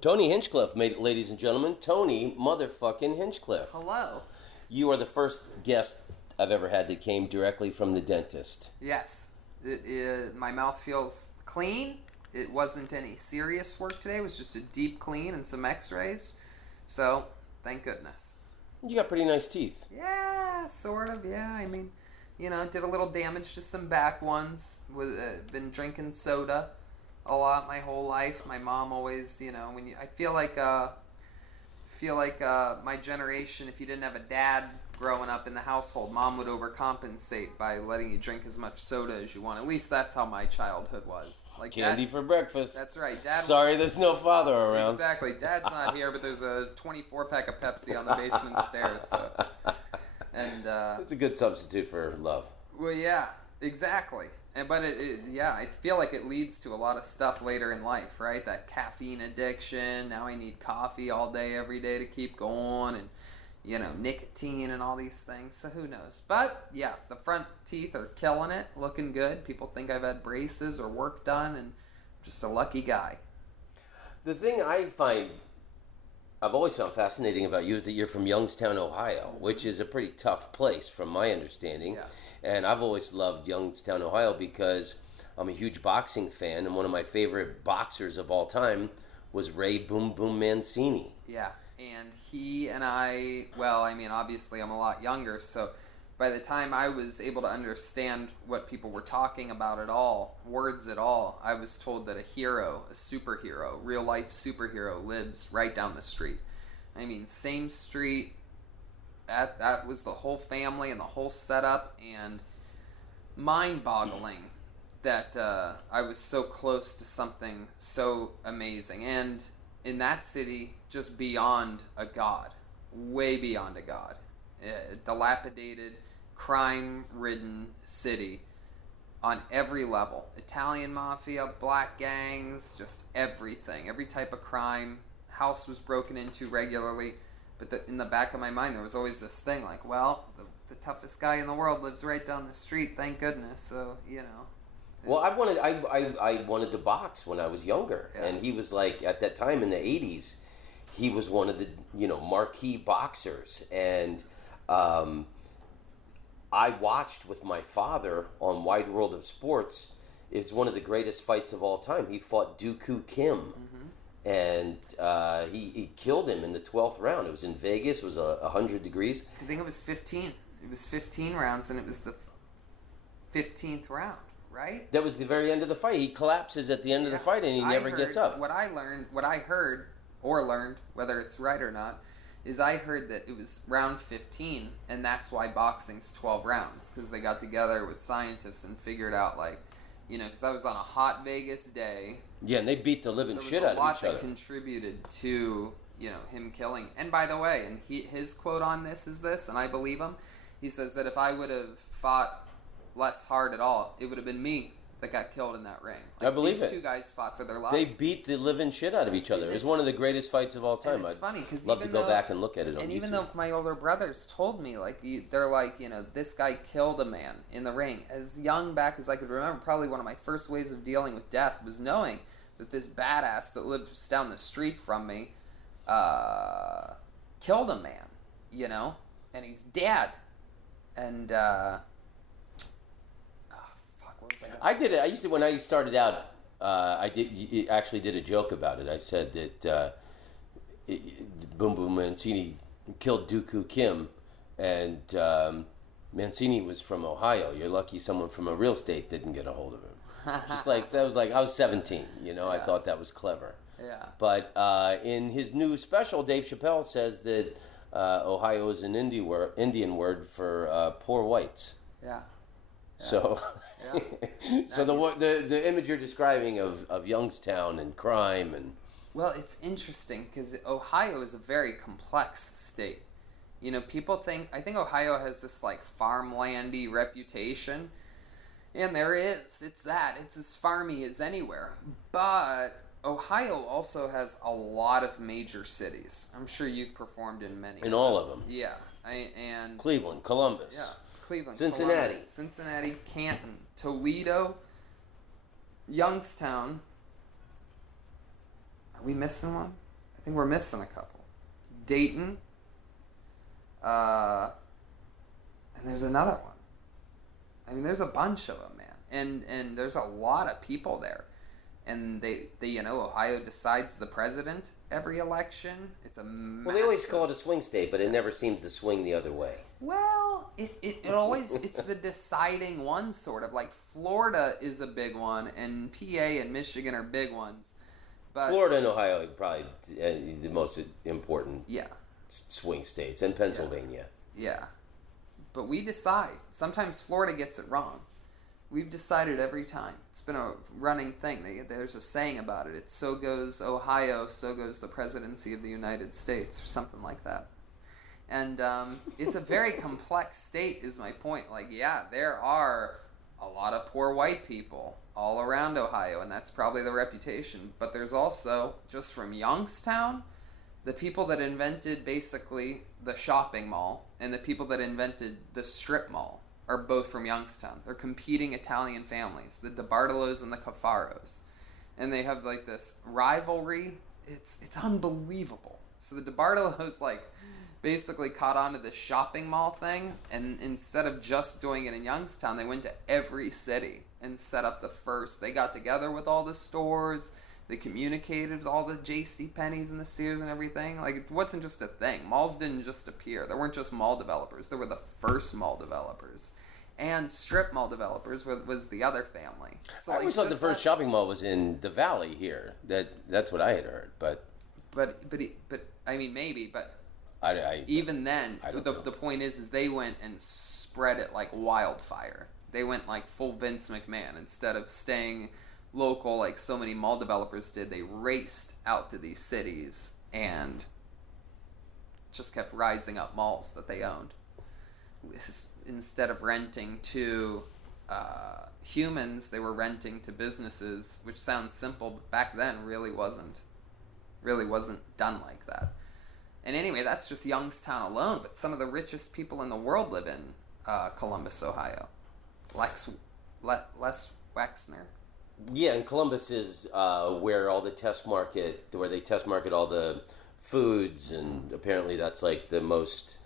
Tony Hinchcliffe, ladies and gentlemen. Tony motherfucking Hinchcliffe. Hello. You are the first guest I've ever had that came directly from the dentist. Yes. My mouth feels clean. It wasn't any serious work today. It was just a deep clean and some x-rays. So, thank goodness. You got pretty nice teeth. Yeah, sort of. Yeah, I mean, did a little damage to some back ones. Been drinking soda a lot my whole life. My mom always, I feel like my generation, if you didn't have a dad growing up in the household, mom would overcompensate by letting you drink as much soda as you want. At least that's how my childhood was. Like candy for breakfast. That's right. Dad. Sorry, there's no father around. Exactly. Dad's not here, but there's a 24-pack of Pepsi on the basement stairs. So. And it's a good substitute for love. Well, yeah, exactly. But I feel like it leads to a lot of stuff later in life, right? That caffeine addiction. Now I need coffee all day, every day to keep going, and nicotine and all these things. So who knows? But yeah, the front teeth are killing it, looking good. People think I've had braces or work done, and I'm just a lucky guy. The thing I've always found fascinating about you is that you're from Youngstown, Ohio, which is a pretty tough place from my understanding. Yeah. And I've always loved Youngstown, Ohio because I'm a huge boxing fan, and one of my favorite boxers of all time was Ray Boom Boom Mancini. Yeah, and he and obviously I'm a lot younger, so by the time I was able to understand what people were talking about at all, words at all, I was told that a superhero, real-life superhero lives right down the street. I mean, same street. That was the whole family and the whole setup, and mind-boggling that I was so close to something so amazing. And in that city, just beyond a god, way beyond a god. Dilapidated, crime-ridden city on every level. Italian mafia, black gangs, just everything. Every type of crime. House was broken into regularly. But in the back of my mind, there was always this thing like, well, the toughest guy in the world lives right down the street, thank goodness. So, Well, I wanted to box when I was younger. Yeah. And he was like, at that time in the 80s, he was one of the, marquee boxers. And I watched with my father on Wide World of Sports. It's one of the greatest fights of all time. He fought Dooku Kim. Mm-hmm. And he killed him in the 12th round. It was in Vegas. It was 100 degrees. I think it was 15. It was 15 rounds, and it was the 15th round, right? That was the very end of the fight. He collapses at the end of the fight, and he never gets up. What I heard, whether it's right or not, is I heard that it was round 15, and that's why boxing's 12 rounds, because they got together with scientists and figured out, because I was on a hot Vegas day. Yeah, and they beat the living shit out of each other. There was a lot that contributed to, him killing. And by the way, and his quote on this is this, and I believe him. He says that if I would have fought less hard at all, it would have been me that got killed in that ring. I believe these two guys fought for their lives. They beat the living shit out of each other. It was one of the greatest fights of all time. And it's funny because love to go back and look at it on YouTube. And even though my older brothers told me, they're like, this guy killed a man in the ring. As young back as I could remember, probably one of my first ways of dealing with death was knowing that this badass that lives down the street from me killed a man, and he's dead. And what was I did it. I used to, when I started out, I actually did a joke about it. I said that Boom Boom Mancini killed Dooku Kim, and Mancini was from Ohio. You're lucky someone from a real state didn't get a hold of him. Just I was 17. Yeah. I thought that was clever. Yeah. But in his new special, Dave Chappelle says that Ohio is an Indian word for poor whites. Yeah. So, so the image you're describing of Youngstown and crime and well, it's interesting because Ohio is a very complex state. People think Ohio has this farmlandy reputation, and there is. It's as farmy as anywhere. But Ohio also has a lot of major cities. I'm sure you've performed in many. In all of them. Yeah, and Cleveland, Columbus. Yeah. Cleveland, Cincinnati. Columbus, Cincinnati, Canton, Toledo, Youngstown. Are we missing one? I think we're missing a couple. Dayton. And there's another one. I mean, there's a bunch of them, man. And there's a lot of people there. And they Ohio decides the president every election. It's a massive... Well, they always call it a swing state, but it never seems to swing the other way. Well, it always, it's the deciding one, sort of. Like, Florida is a big one, and PA and Michigan are big ones. But Florida and Ohio are probably the most important yeah. swing states, and Pennsylvania. Yeah. But we decide. Sometimes Florida gets it wrong. We've decided every time. It's been a running thing. There's a saying about it. It's so goes Ohio, so goes the presidency of the United States, or something like that. And it's a very complex state, is my point. Like, yeah, there are a lot of poor white people all around Ohio, and that's probably the reputation. But there's also, just from Youngstown, the people that invented basically the shopping mall and the people that invented the strip mall are both from Youngstown. They're competing Italian families, the DeBartolos and the Caffaros. And they have like this rivalry. It's unbelievable. So the DeBartolos like basically caught on to the shopping mall thing, and instead of just doing it in Youngstown, they went to every city and set up the first. They got together with all the stores. They communicated with all the J.C. Penney's and the Sears and everything. Like, it wasn't just a thing. Malls didn't just appear. There weren't just mall developers. There were the first mall developers. And strip mall developers was the other family. So, I like, always thought the first shopping mall was in the Valley here. That's what I had heard. But I mean, maybe. But even then, the point is they went and spread it like wildfire. They went like full Vince McMahon instead of staying local like so many mall developers did. They raced out to these cities and just kept rising up malls that they owned. This is, instead of renting to humans, they were renting to businesses, which sounds simple, but back then really wasn't done like that. And anyway, that's just Youngstown alone, but some of the richest people in the world live in Columbus, Ohio. Les Wexner. Yeah, and Columbus is where they test market all the foods, and apparently that's like the most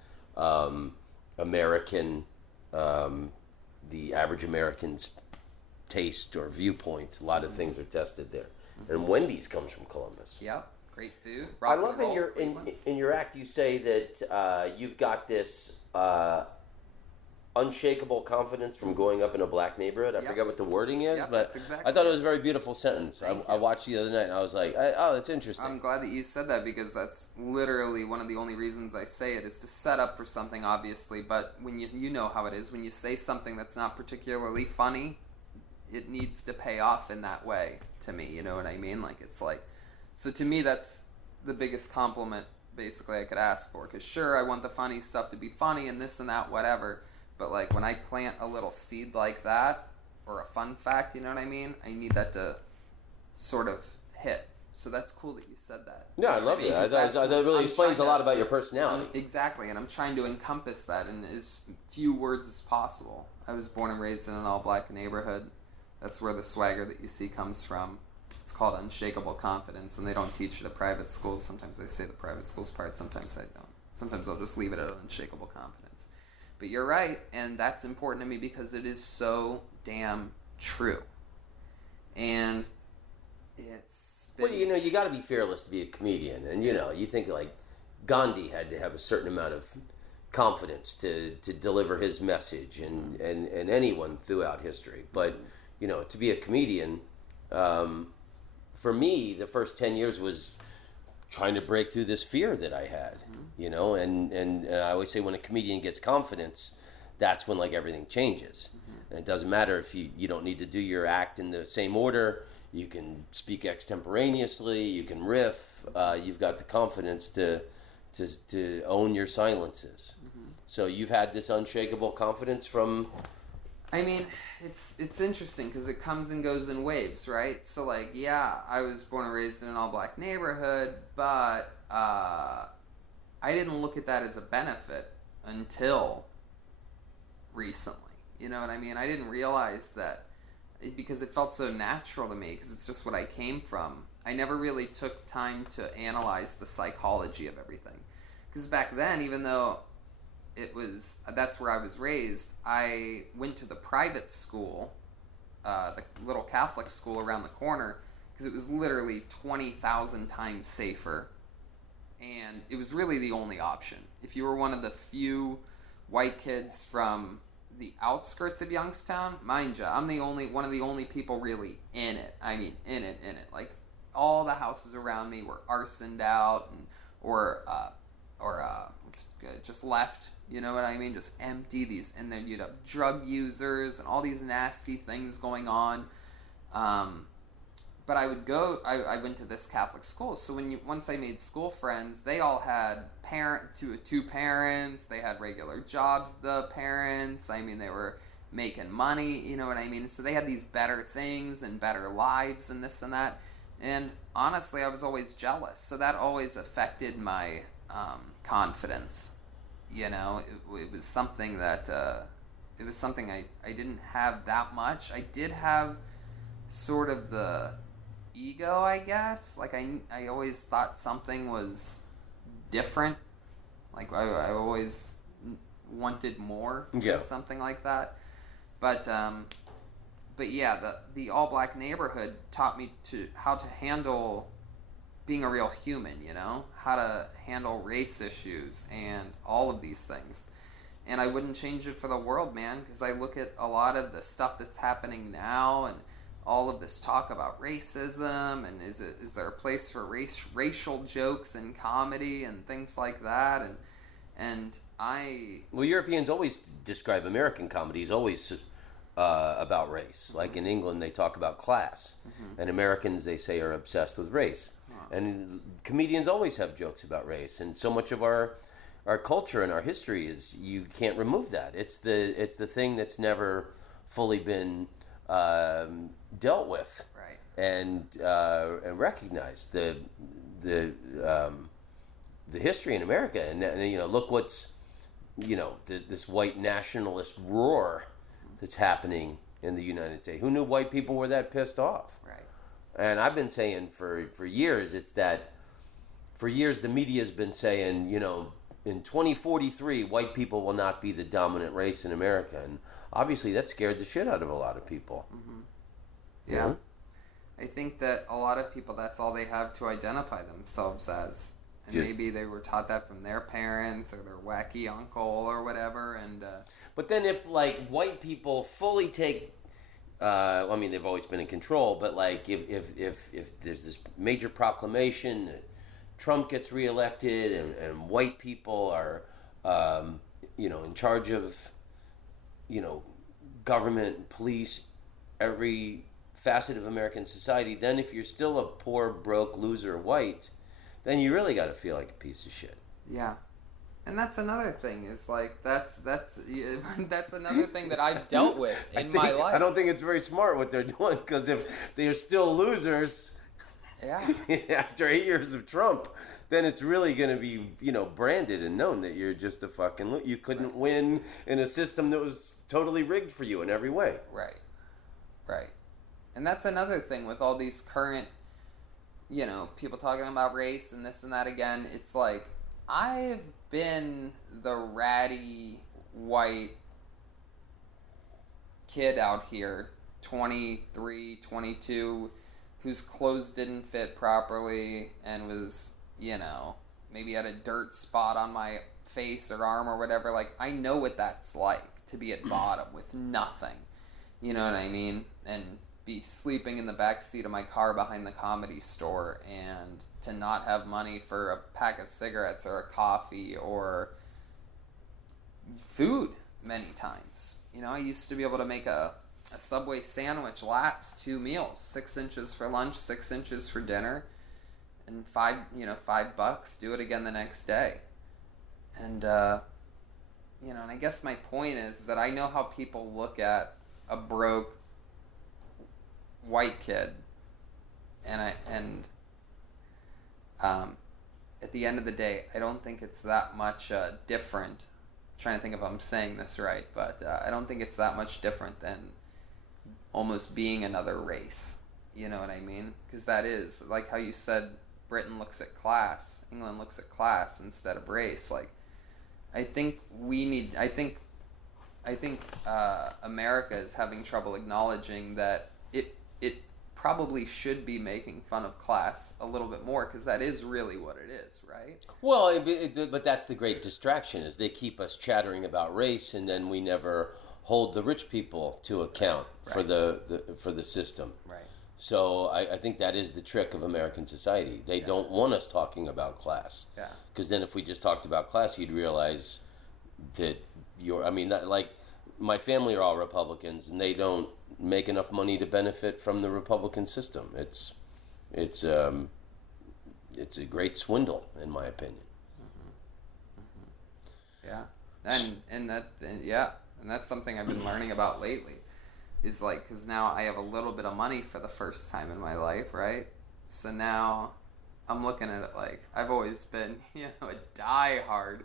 American, the average American's taste or viewpoint. A lot of things are tested there, and Wendy's comes from Columbus. Yep, great food. I love in your act you say that you've got this unshakable confidence from growing up in a black neighborhood. I forget what the wording is, but I thought it was a very beautiful sentence. I watched the other night and I was like, oh, that's interesting. I'm glad that you said that, because that's literally one of the only reasons I say it, is to set up for something, obviously. But when you know how it is, when you say something that's not particularly funny, it needs to pay off in that way to me. You know what I mean? Like, it's like, so to me, that's the biggest compliment basically I could ask for. Because sure, I want the funny stuff to be funny and this and that, whatever. But, like, when I plant a little seed like that, or a fun fact, you know what I mean? I need that to sort of hit. So that's cool that you said that. Yeah, I love it. That really explains a lot about your personality. Exactly, and I'm trying to encompass that in as few words as possible. I was born and raised in an all-black neighborhood. That's where the swagger that you see comes from. It's called Unshakable Confidence, and they don't teach it at private schools. Sometimes they say the private schools part, sometimes I don't. Sometimes I'll just leave it at Unshakable Confidence. But you're right, and that's important to me because it is so damn true. And it's been... Well, you got to be fearless to be a comedian. And, you think, like, Gandhi had to have a certain amount of confidence to deliver his message, and anyone throughout history. But, to be a comedian, for me, the first 10 years was trying to break through this fear that I had, and I always say when a comedian gets confidence, that's when like everything changes. And it doesn't matter if you don't need to do your act in the same order. You can speak extemporaneously, you can riff, you've got the confidence to own your silences. So you've had this unshakable confidence from... I mean, it's interesting because it comes and goes in waves, right? So, like, yeah, I was born and raised in an all-black neighborhood, but I didn't look at that as a benefit until recently. You know what I mean? I didn't realize that because it felt so natural to me because it's just what I came from. I never really took time to analyze the psychology of everything. Because back then, even though that's where I was raised, I went to the private school, the little Catholic school around the corner, because it was literally 20,000 times safer. And it was really the only option. If you were one of the few white kids from the outskirts of Youngstown, mind you, I'm one of the only people really in it. I mean, in it. Like, all the houses around me were arsoned out, or just left. You know what I mean? Just empty and then you'd have drug users and all these nasty things going on. But I went to this Catholic school. So once I made school friends, they all had two parents. They had regular jobs, the parents. I mean, they were making money, you know what I mean? So they had these better things and better lives and this and that. And honestly, I was always jealous. So that always affected my confidence. You know, it was something that, I didn't have that much. I did have sort of the ego, I guess. Like, I always thought something was different. Like, I always wanted more, or something like that. But yeah, the all-black neighborhood taught me how to handle being a real human, you know? How to handle race issues and all of these things. And I wouldn't change it for the world, man, because I look at a lot of the stuff that's happening now and all of this talk about racism, and is there a place for racial jokes and comedy and things like that? Well, Europeans always describe American comedy as always about race. Mm-hmm. Like in England, they talk about class, mm-hmm. and Americans, they say, are obsessed with race. Oh. And comedians always have jokes about race, and so much of our culture and our history is, you can't remove that. It's the thing that's never fully been dealt with, right, and recognized the history in America, and you know, look what's, you know, this white nationalist roar that's happening in the United States. Who knew white people were that pissed off? Right. And I've been saying for years, for years the media's been saying, you know, in 2043, white people will not be the dominant race in America, and obviously that scared the shit out of a lot of people. Mm-hmm. Yeah. I think that a lot of people, that's all they have to identify themselves as. And maybe they were taught that from their parents or their wacky uncle or whatever. And but then if, like, white people fully take, I mean, they've always been in control, but, like, if there's this major proclamation that Trump gets reelected and white people are, you know, in charge of, you know, government, police, every facet of American society, then if you're still a poor, broke, loser white, then you really got to feel like a piece of shit. Yeah. And that's another thing, is like, that's another thing that I've dealt with in my life. I don't think it's very smart what they're doing, because if they're still losers, yeah, after 8 years of Trump, then it's really going to be, you know, branded and known that you're just a fucking you couldn't win in a system that was totally rigged for you in every way. Right. And that's another thing with all these current, you know, people talking about race and this and that again. It's like, I've been the ratty white kid out here, 23, 22, whose clothes didn't fit properly and was, you know, maybe had a dirt spot on my face or arm or whatever. Like, I know what that's like, to be at bottom with nothing. You know what I mean? And be sleeping in the back seat of my car behind the Comedy Store, and to not have money for a pack of cigarettes or a coffee or food many times. You know, I used to be able to make a Subway sandwich last 2 meals, 6 inches for lunch, 6 inches for dinner, and $5, do it again the next day. And, you know, and I guess my point is that I know how people look at a broke white kid, and at the end of the day, I don't think it's that much different. I'm trying to think if I'm saying this right, but I don't think it's that much different than almost being another race You know what I mean? Because that is, like how you said, Britain looks at class, England looks at class instead of race. Like, I think America is having trouble acknowledging that it probably should be making fun of class a little bit more, because that is really what it is, right? Well, but that's the great distraction, is they keep us chattering about race, and then we never hold the rich people to account for the system. Right. So I think that is the trick of American society. They don't want us talking about class. Yeah. Because then if we just talked about class, you'd realize that like my family are all Republicans, and they don't make enough money to benefit from the Republican system. It's a great swindle, in my opinion. Yeah. And that's something I've been learning about lately. Is like, because now I have a little bit of money for the first time in my life, right? So now I'm looking at it like, I've always been, a diehard,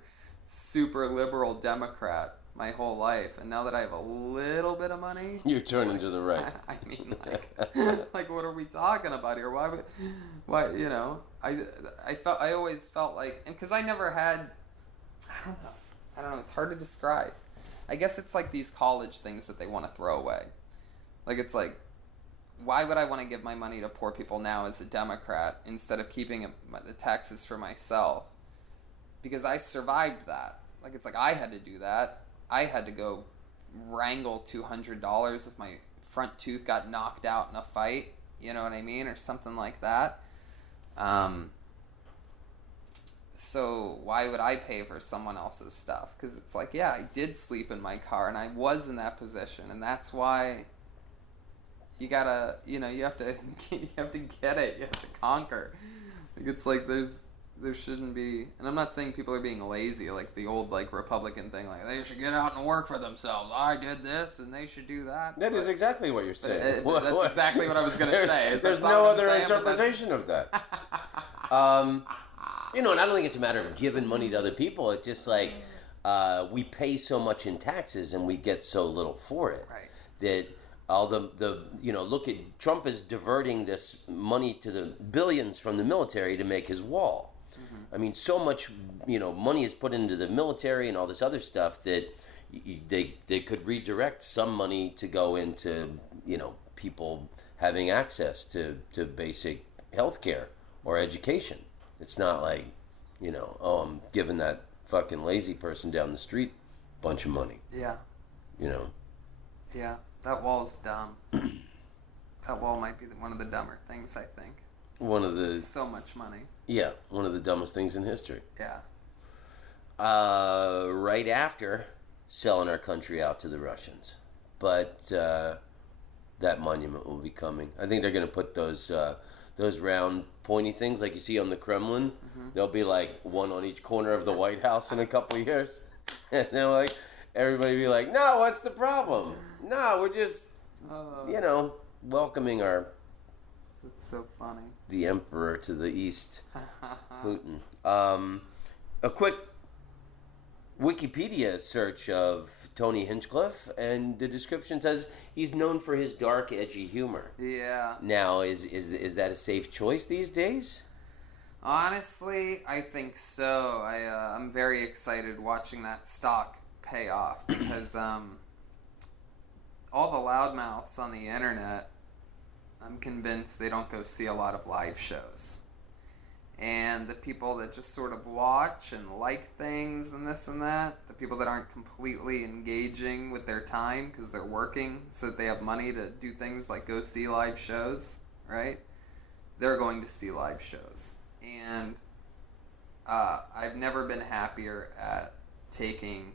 super liberal Democrat my whole life, and now that I have a little bit of money, you're turning to the right. I mean, like what are we talking about here? Why? I always felt like, and because I never had, I don't know. It's hard to describe. I guess it's like these college things that they want to throw away. Like, it's like, why would I want to give my money to poor people now as a Democrat instead of keeping the taxes for myself? Because I survived that. Like, it's like I had to do that. I had to go wrangle $200 if my front tooth got knocked out in a fight. You know what I mean? Or something like that. So why would I pay for someone else's stuff? Because it's like, yeah, I did sleep in my car and I was in that position, and that's why you gotta, you have to get it, you have to conquer. Like, it's like there shouldn't be, and I'm not saying people are being lazy, like the old like Republican thing, like they should get out and work for themselves. I did this, and they should do that. That is exactly what you're saying. That's exactly what I was gonna say. There's no other interpretation of that. And I don't think it's a matter of giving money to other people. It's just like we pay so much in taxes and we get so little for it. Right. That all look at Trump is diverting this money to the billions from the military to make his wall. Mm-hmm. I mean, so much money is put into the military and all this other stuff that they could redirect some money to go into people having access to basic health care or education. It's not like, I'm giving that fucking lazy person down the street a bunch of money. Yeah. Yeah, that wall's dumb. That wall might be one of the dumber things, I think. It's so much money. Yeah, one of the dumbest things in history. Yeah. Right after selling our country out to the Russians. But that monument will be coming. I think they're going to put those round pointy things like you see on the Kremlin. Mm-hmm. There'll be like one on each corner of the White House in a couple of years. And they're like, everybody be like, no, what's the problem? No, we're just, welcoming That's so funny. The emperor to the east, Putin. A quick Wikipedia search of Tony Hinchcliffe, and the description says he's known for his dark, edgy humor. Yeah. Now, is that a safe choice these days? Honestly, I think so. I'm very excited watching that stock pay off, because all the loudmouths on the internet, I'm convinced they don't go see a lot of live shows. And the people that just sort of watch and like things and this and that, the people that aren't completely engaging with their time because they're working so that they have money to do things like go see live shows, right? They're going to see live shows. And I've never been happier at taking...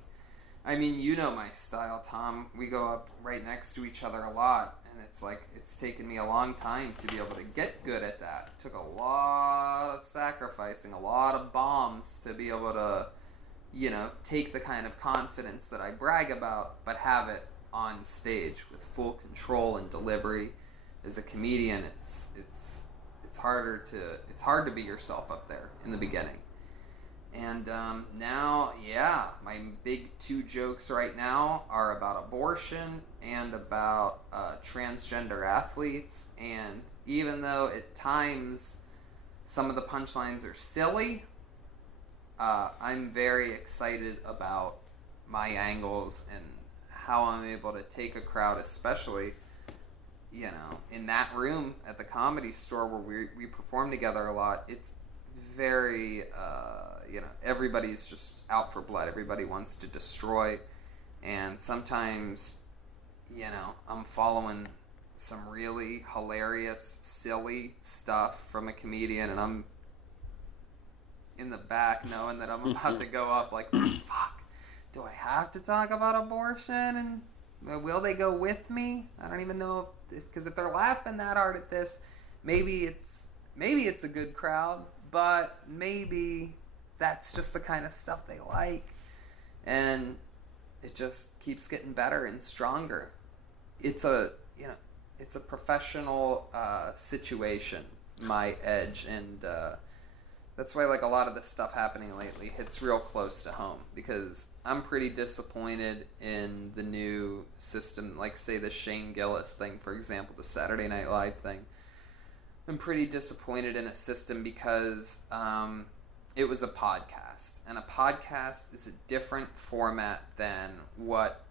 I mean, you know my style, Tom. We go up right next to each other a lot. And it's like, it's taken me a long time to be able to get good at that. It took a lot of sacrificing, a lot of bombs to be able to, take the kind of confidence that I brag about, but have it on stage with full control and delivery. As a comedian, it's hard to be yourself up there in the beginning. And now, my big two jokes right now are about abortion and about transgender athletes and even though at times some of the punchlines are silly, I'm very excited about my angles and how I'm able to take a crowd, especially, you know, in that room at the Comedy Store where we perform together a lot. It's very, you know, everybody's just out for blood. Everybody wants to destroy. And sometimes, you know, I'm following some really hilarious, silly stuff from a comedian, and I'm in the back knowing that I'm about to go up like, fuck, do I have to talk about abortion? And will they go with me? I don't even know because if they're laughing that hard at this, maybe it's a good crowd, but maybe that's just the kind of stuff they like. And it just keeps getting better and stronger. It's a professional situation, my edge, and that's why like a lot of the stuff happening lately hits real close to home, because I'm pretty disappointed in the new system, like say the Shane Gillis thing, for example, the Saturday Night Live thing. I'm pretty disappointed in a system because it was a podcast, and a podcast is a different format than what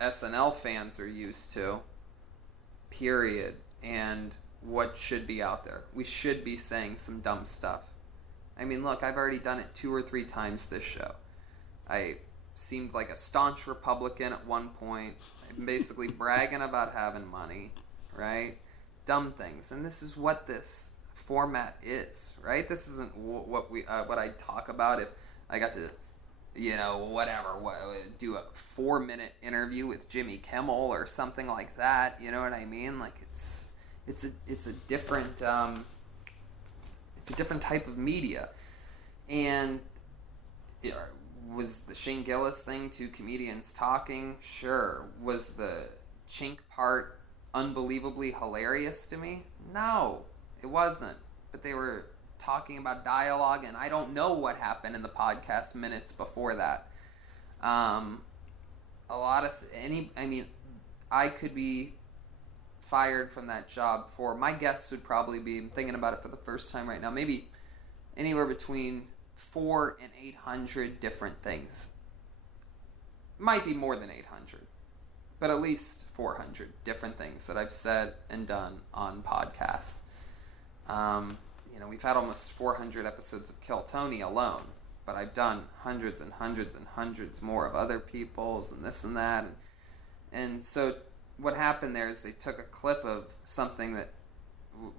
SNL fans are used to, period, and what should be out there. We should be saying some dumb stuff. I mean, look, I've already done it 2 or 3 times this show. I seemed like a staunch Republican at one point. I'm basically bragging about having money, right? Dumb things. And this is what this format is, right? This isn't what I talk about if I got to, you know, do a 4-minute interview with Jimmy Kimmel or something like that. You know what I mean? Like it's a different it's a different type of media. And was the Shane Gillis thing 2 comedians talking? Sure. Was the chink part unbelievably hilarious to me? No, it wasn't. But they were talking about dialogue, and I don't know what happened in the podcast minutes before that. I could be fired from that job for, my guess would probably be, I'm thinking about it for the first time right now, maybe anywhere between 400 and 800 different things. Might be more than 800, but at least 400 different things that I've said and done on podcasts. You know, we've had almost 400 episodes of Kill Tony alone, but I've done hundreds and hundreds and hundreds more of other people's and this and that. And so what happened there is they took a clip of something that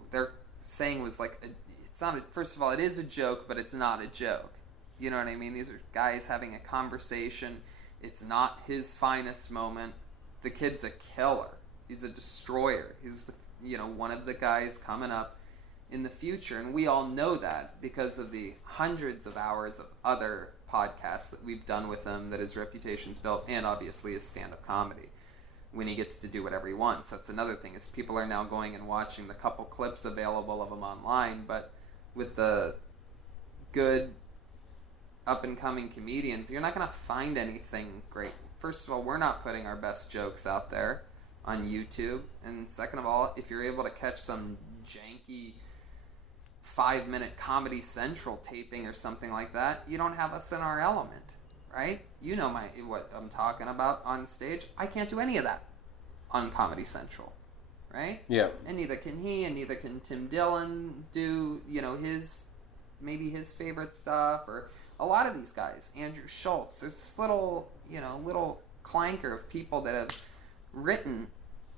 they're saying was like, it's not first of all, it is a joke, but it's not a joke. You know what I mean? These are guys having a conversation. It's not his finest moment. The kid's a killer. He's a destroyer. He's one of the guys coming up in the future, and we all know that because of the hundreds of hours of other podcasts that we've done with him that his reputation's built, and obviously his stand-up comedy when he gets to do whatever he wants. That's another thing, is people are now going and watching the couple clips available of him online, but with the good up-and-coming comedians, you're not going to find anything great. First of all, we're not putting our best jokes out there on YouTube, and second of all, if you're able to catch some janky 5-minute Comedy Central taping or something like that, you don't have us in our element, right? You know what I'm talking about on stage. I can't do any of that on Comedy Central, right? Yeah. And neither can he, and neither can Tim Dillon do, his favorite stuff, or a lot of these guys, Andrew Schultz. There's this little clanker of people that have written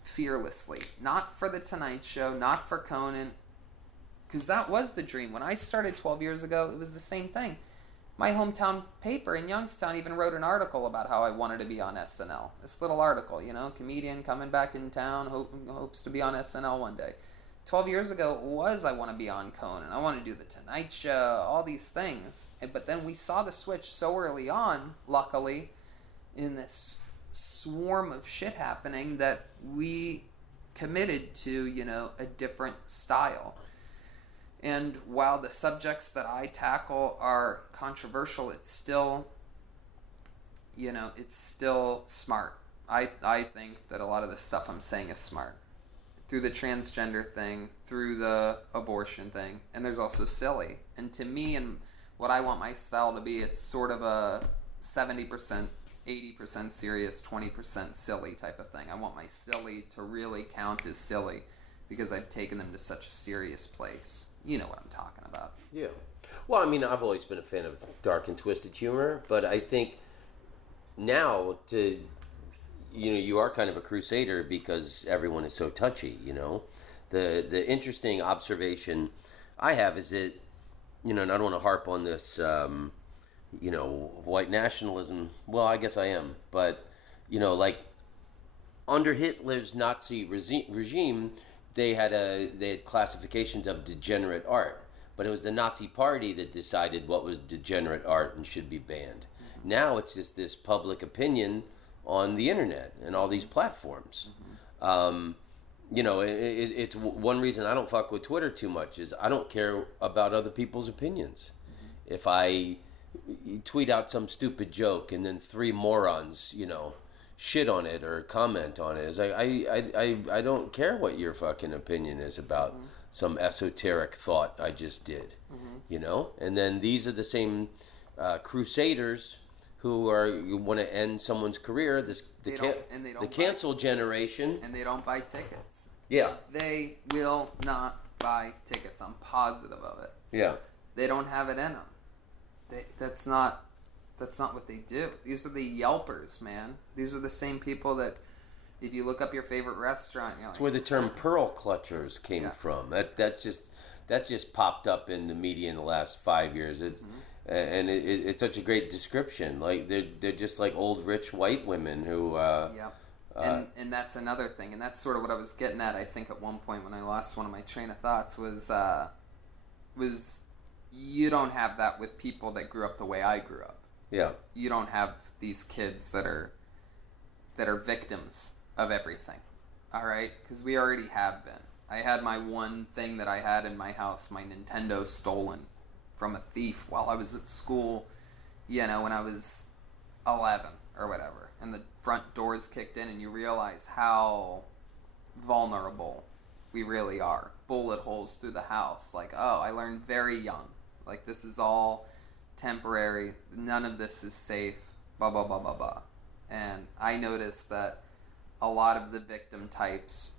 fearlessly, not for The Tonight Show, not for Conan, because that was the dream. When I started 12 years ago, it was the same thing. My hometown paper in Youngstown even wrote an article about how I wanted to be on SNL. This little article, comedian coming back in town, hopes to be on SNL one day. 12 years ago, it was I want to be on Conan. I want to do The Tonight Show, all these things. But then we saw the switch so early on, luckily, in this swarm of shit happening, that we committed to, a different style. And while the subjects that I tackle are controversial, it's still, it's still smart. I think that a lot of the stuff I'm saying is smart. through the transgender thing, through the abortion thing, and there's also silly. And to me, and what I want my style to be, it's sort of a 70%, 80% serious, 20% silly type of thing. I want my silly to really count as silly because I've taken them to such a serious place. You know what I'm talking about. Yeah. Well, I mean, I've always been a fan of dark and twisted humor, but I think now you are kind of a crusader because everyone is so touchy, The interesting observation I have is that, and I don't want to harp on this, white nationalism. Well, I guess I am. But, like under Hitler's Nazi regime, they had classifications of degenerate art. But it was the Nazi Party that decided what was degenerate art and should be banned. Now it's just this public opinion on the internet and all these platforms. It's one reason I don't fuck with Twitter too much is I don't care about other people's opinions. If I tweet out some stupid joke and then 3 morons, shit on it or comment on it, it's like I don't care what your fucking opinion is about some esoteric thought I just did, And then these are the same crusaders who want to end someone's career. The cancel generation, and they don't buy tickets. Yeah, they will not buy tickets. I'm positive of it. Yeah, they don't have it in them. That's not what they do. These are the Yelpers, man. These are the same people that, if you look up your favorite restaurant, you're like, that's where the term pearl clutchers came from. That's just popped up in the media in the last 5 years. And it's such a great description. Like they're just like old rich white women who. And that's another thing, and that's sort of what I was getting at. I think at one point when I lost one of my train of thoughts was you don't have that with people that grew up the way I grew up. Yeah. You don't have these kids that are victims of everything. All right, because we already have been. I had my one thing that I had in my house, my Nintendo, stolen from a thief while I was at school, when I was 11 or whatever, and the front doors kicked in, and you realize how vulnerable we really are. Bullet holes through the house. Like, I learned very young. Like, this is all temporary. None of this is safe. Blah, blah, blah, blah, blah. And I noticed that a lot of the victim types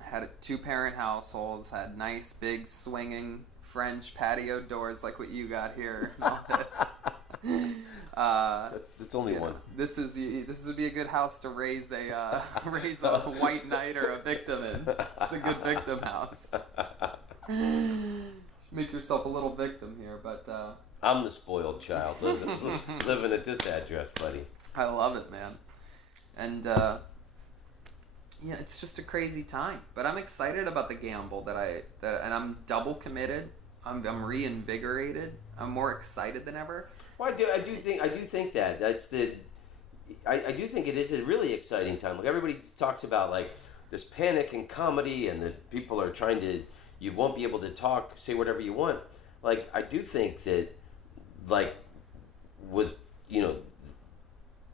had 2-parent households, had nice, big, swinging French patio doors like what you got here and all this. That's only one. This would be a good house to raise a white knight or a victim in. It's a good victim house. Make yourself a little victim here, but I'm the spoiled child living at this address, buddy. I love it, man. And it's just a crazy time. But I'm excited about the gamble and I'm double committed. I'm reinvigorated. I'm more excited than ever. Well, I do think that I do think it is a really exciting time. Like everybody talks about like there's panic in comedy and that people are trying to, you won't be able to say whatever you want. Like I do think that like with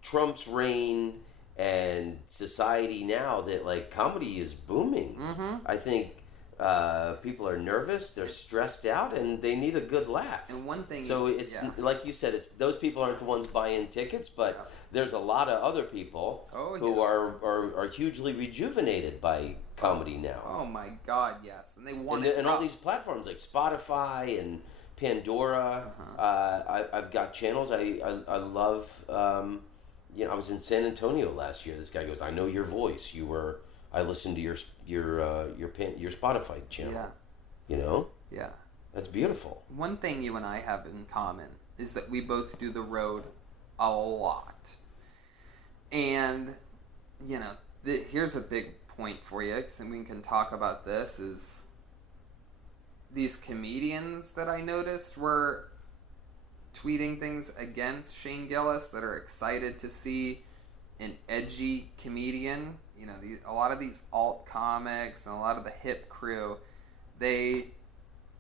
Trump's reign and society now that like comedy is booming. I think people are nervous, they're stressed out, and they need a good laugh. And one thing, so it's like you said, it's those people aren't the ones buying tickets, but there's a lot of other people who are hugely rejuvenated by comedy now. Oh my God, yes, and they want and all these platforms like Spotify and Pandora. I've got channels. I love. I was in San Antonio last year. This guy goes, "I know your voice. I listened to your Spotify channel." Yeah. Yeah. That's beautiful. One thing you and I have in common is that we both do the road a lot. And, here's a big point for you, and we can talk about this, is these comedians that I noticed were tweeting things against Shane Gillis that are excited to see an edgy comedian. A lot of these alt comics and a lot of the hip crew, they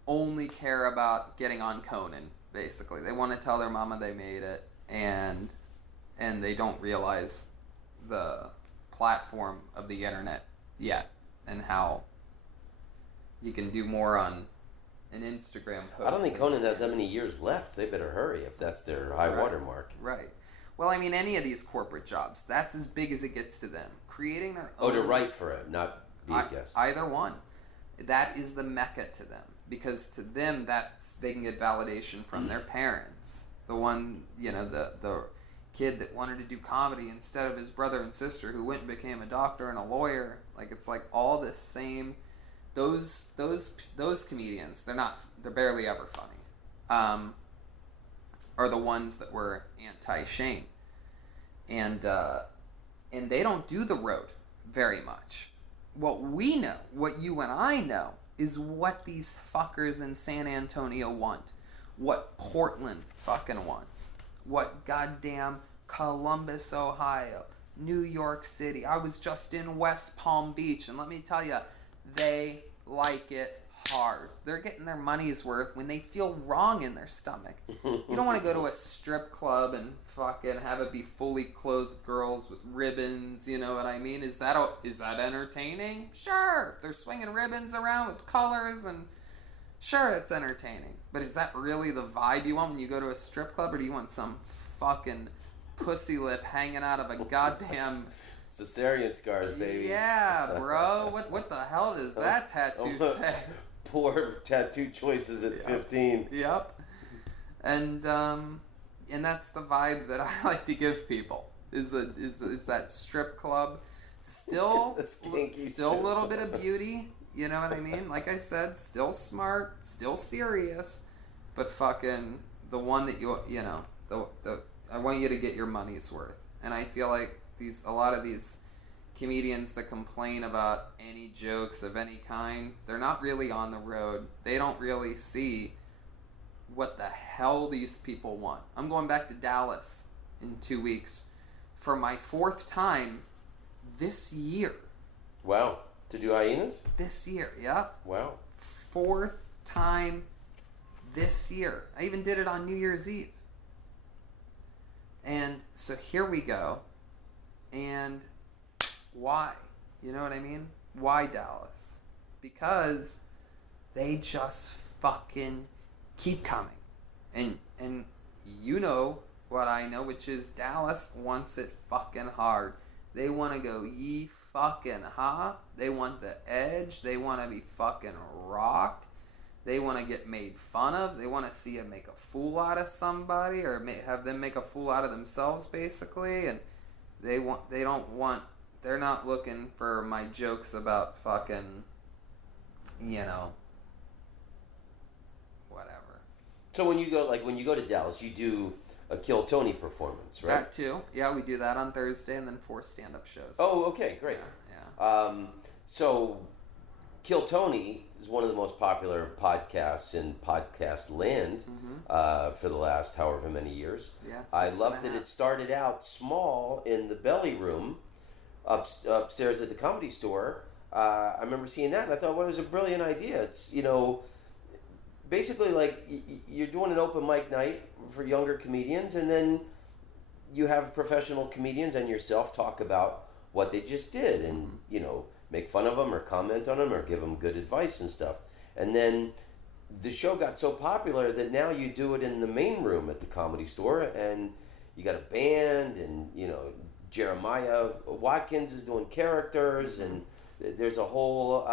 only care about getting on Conan, basically. They want to tell their mama they made it, and they don't realize the platform of the internet yet. and how you can do more on an Instagram post. I don't think Conan has that many years left. They better hurry if that's their high water mark. Right. Well, I mean, any of these corporate jobs, that's as big as it gets to them. Creating their own... Oh, to write for it, not be a guest. Either one. That is the mecca to them. Because to them, they can get validation from their parents. The one, the kid that wanted to do comedy instead of his brother and sister who went and became a doctor and a lawyer. Like, it's like all the same... Those comedians, they're barely ever funny. Are the ones that were anti-shame. And they don't do the road very much. What we know, what you and I know, is what these fuckers in San Antonio want. What Portland fucking wants. What goddamn Columbus, Ohio, New York City. I was just in West Palm Beach, and let me tell you, they like it hard. They're getting their money's worth when they feel wrong in their stomach. You don't want to go to a strip club and fucking have it be fully clothed girls with ribbons, you know what I mean? Is that entertaining? Sure. They're swinging ribbons around with colors, and sure, it's entertaining. But is that really the vibe you want when you go to a strip club, or do you want some fucking pussy lip hanging out of a goddamn... Cesarean scars, baby. Yeah, bro. What the hell does that tattoo say? Poor tattoo choices at 15. Yep. And that's the vibe that I like to give people. Is that strip club still a little bit of beauty, you know what I mean? Like I said, still smart, still serious, but fucking the one that I want you to get your money's worth. And I feel like a lot of these comedians that complain about any jokes of any kind, they're not really on the road. They don't really see what the hell these people want. I'm going back to Dallas in 2 weeks for my 4th time this year. Wow. To do hyenas? This year, yeah. Wow. 4th time this year. I even did it on New Year's Eve. And so here we go. And why? You know what I mean? Why Dallas? Because they just fucking keep coming. And you know what I know, which is Dallas wants it fucking hard. They want to go ye fucking ha. They want the edge. They want to be fucking rocked. They want to get made fun of. They want to see them make a fool out of somebody, or have them make a fool out of themselves, basically. And they're not looking for my jokes about fucking, whatever. So when you go to Dallas, you do a Kill Tony performance, right? That too. Yeah, we do that on Thursday, and then 4 stand-up shows. Oh, okay, great. Yeah. So Kill Tony is one of the most popular podcasts in podcast land for the last however many years. Yeah, I love that it started out small in the belly room upstairs at the Comedy Store. I remember seeing that, and I thought, well, it was a brilliant idea. It's, basically like you're doing an open mic night for younger comedians, and then you have professional comedians and yourself talk about what they just did, and, make fun of them or comment on them or give them good advice and stuff. And then the show got so popular that now you do it in the main room at the Comedy Store, and you got a band, and Jeremiah Watkins is doing characters, and there's a whole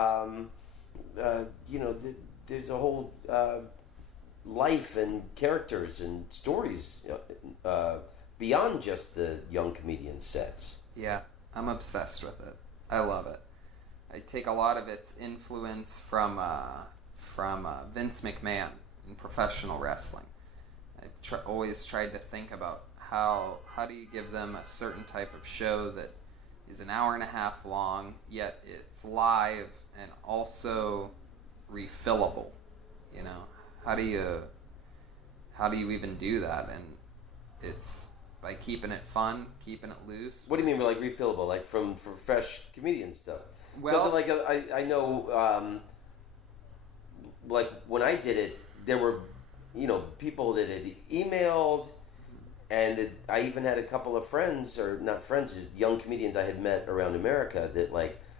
there's a whole life and characters and stories beyond just the young comedian sets. Yeah, I'm obsessed with it. I love it. I take a lot of its influence from Vince McMahon in professional wrestling. I've always tried to think about how do you give them a certain type of show that is an hour and a half long, yet it's live and also refillable. How do you even do that? And it's by keeping it fun, keeping it loose. What do you mean by refillable? Like for fresh comedian stuff? Well, I know, like when I did it, there were, people that had emailed, and I even had a couple of friends, or not friends, just young comedians I had met around America that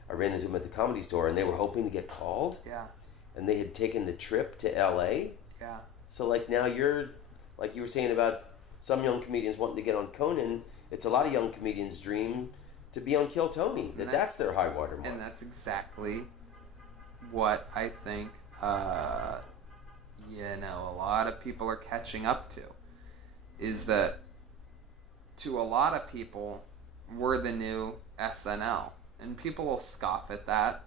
I ran into them at the Comedy Store, and they were hoping to get called. Yeah. And they had taken the trip to L.A. Yeah. So, like, now you're, like you were saying about some young comedians wanting to get on Conan, it's a lot of young comedians' dream to be on Kill Tony. That's their high water mark. And that's exactly what I think, a lot of people are catching up to. Is that, to a lot of people, we're the new SNL. And people will scoff at that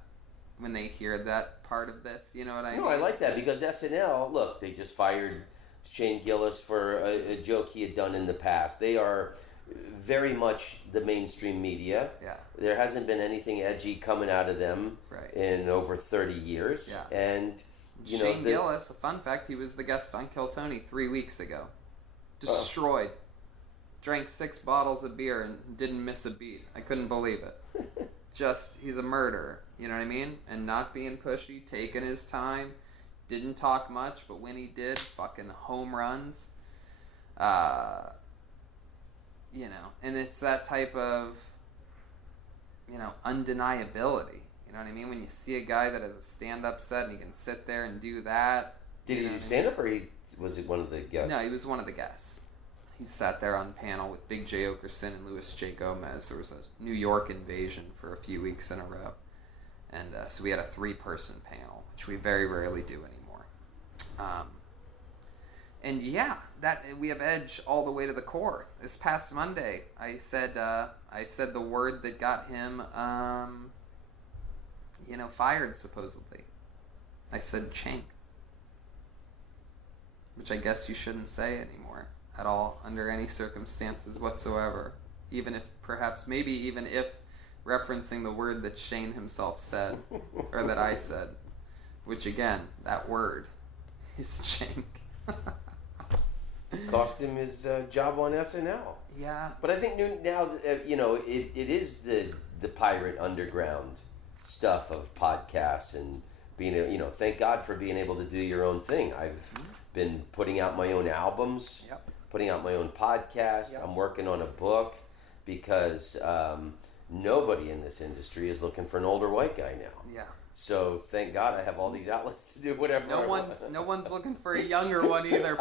when they hear that part of this. You know what I mean? No, I like that because SNL, look, they just fired Shane Gillis for a joke he had done in the past. They are very much the mainstream media. Yeah. There hasn't been anything edgy coming out of them in over 30 years. Yeah. And, Shane Gillis, a fun fact, he was the guest on Kill Tony 3 weeks ago. Destroyed. Drank 6 bottles of beer and didn't miss a beat. I couldn't believe it. He's a murderer. You know what I mean? And not being pushy, taking his time. Didn't talk much, but when he did, fucking home runs. And it's that type of, undeniability. You know what I mean? When you see a guy that has a stand-up set and he can sit there and do that. Did he do stand-up or was it one of the guests? No, he was one of the guests. He sat there on panel with Big J. Okerson and Louis J. Gomez. There was a New York invasion for a few weeks in a row. And so we had a 3-person panel, which we very rarely do anymore. That we have edge all the way to the core. This past Monday, I said the word that got him, fired supposedly. I said "chank," which I guess you shouldn't say anymore at all under any circumstances whatsoever. Even if referencing the word that Shane himself said, or that I said, which again, that word is "chank." Cost him his job on SNL. Yeah. But I think now, it is the pirate underground stuff of podcasts and being, thank God for being able to do your own thing. I've been putting out my own albums, putting out my own podcast. I'm working on a book because nobody in this industry is looking for an older white guy now. Yeah. So thank God I have all these outlets to do whatever. No one's looking for a younger one either.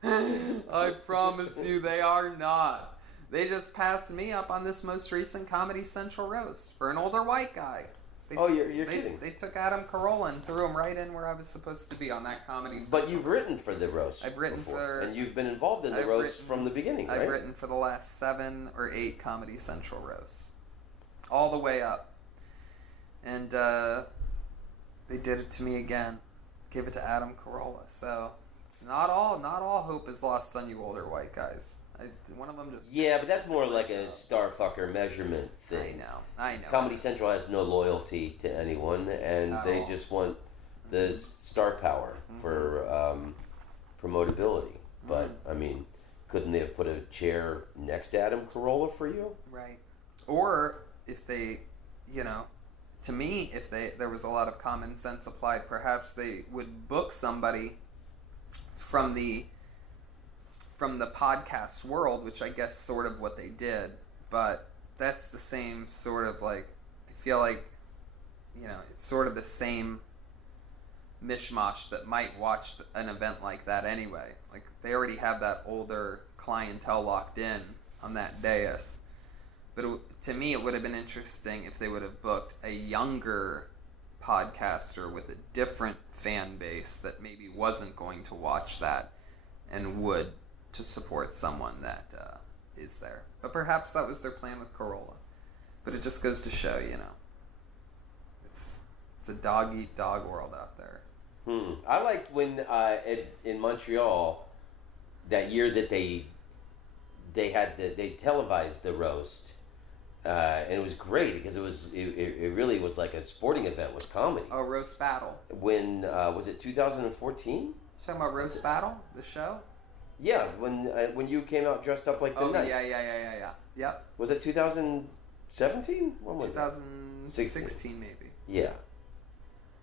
I promise you, they are not. They just passed me up on this most recent Comedy Central roast for an older white guy. You're kidding. They took Adam Carolla and threw him right in where I was supposed to be on that Comedy Central. But you've written for the roast. I've written before, and you've been involved in the roast from the beginning, right? I've written for the last 7 or 8 Comedy Central roasts. All the way up. And they did it to me again. Gave it to Adam Carolla. So it's not all hope is lost on you older white guys. One of them just... Yeah, but that's more like a starfucker measurement thing. I know. Comedy Central has no loyalty to anyone, and they just want the star power for promotability. But, I mean, couldn't they have put a chair next to Adam Carolla for you? Right. Or... if they, to me, if there was a lot of common sense applied, perhaps they would book somebody from the podcast world, which I guess sort of what they did, but that's the same sort of I feel like, it's sort of the same mishmash that might watch an event like that anyway. Like, they already have that older clientele locked in on that dais. But to me, it would have been interesting if they would have booked a younger podcaster with a different fan base that maybe wasn't going to watch that and would to support someone that is there. But perhaps that was their plan with Carolla. But it just goes to show, it's a dog-eat-dog world out there. I liked when in Montreal that year that they televised the roast. And it was great because it really was like a sporting event with comedy. Oh, Roast Battle. When was it 2014? You talking about Roast Battle, the show? Yeah, when you came out dressed up like the Knight. Yeah. Yep. Was it 2017? When was 2016 maybe. Yeah,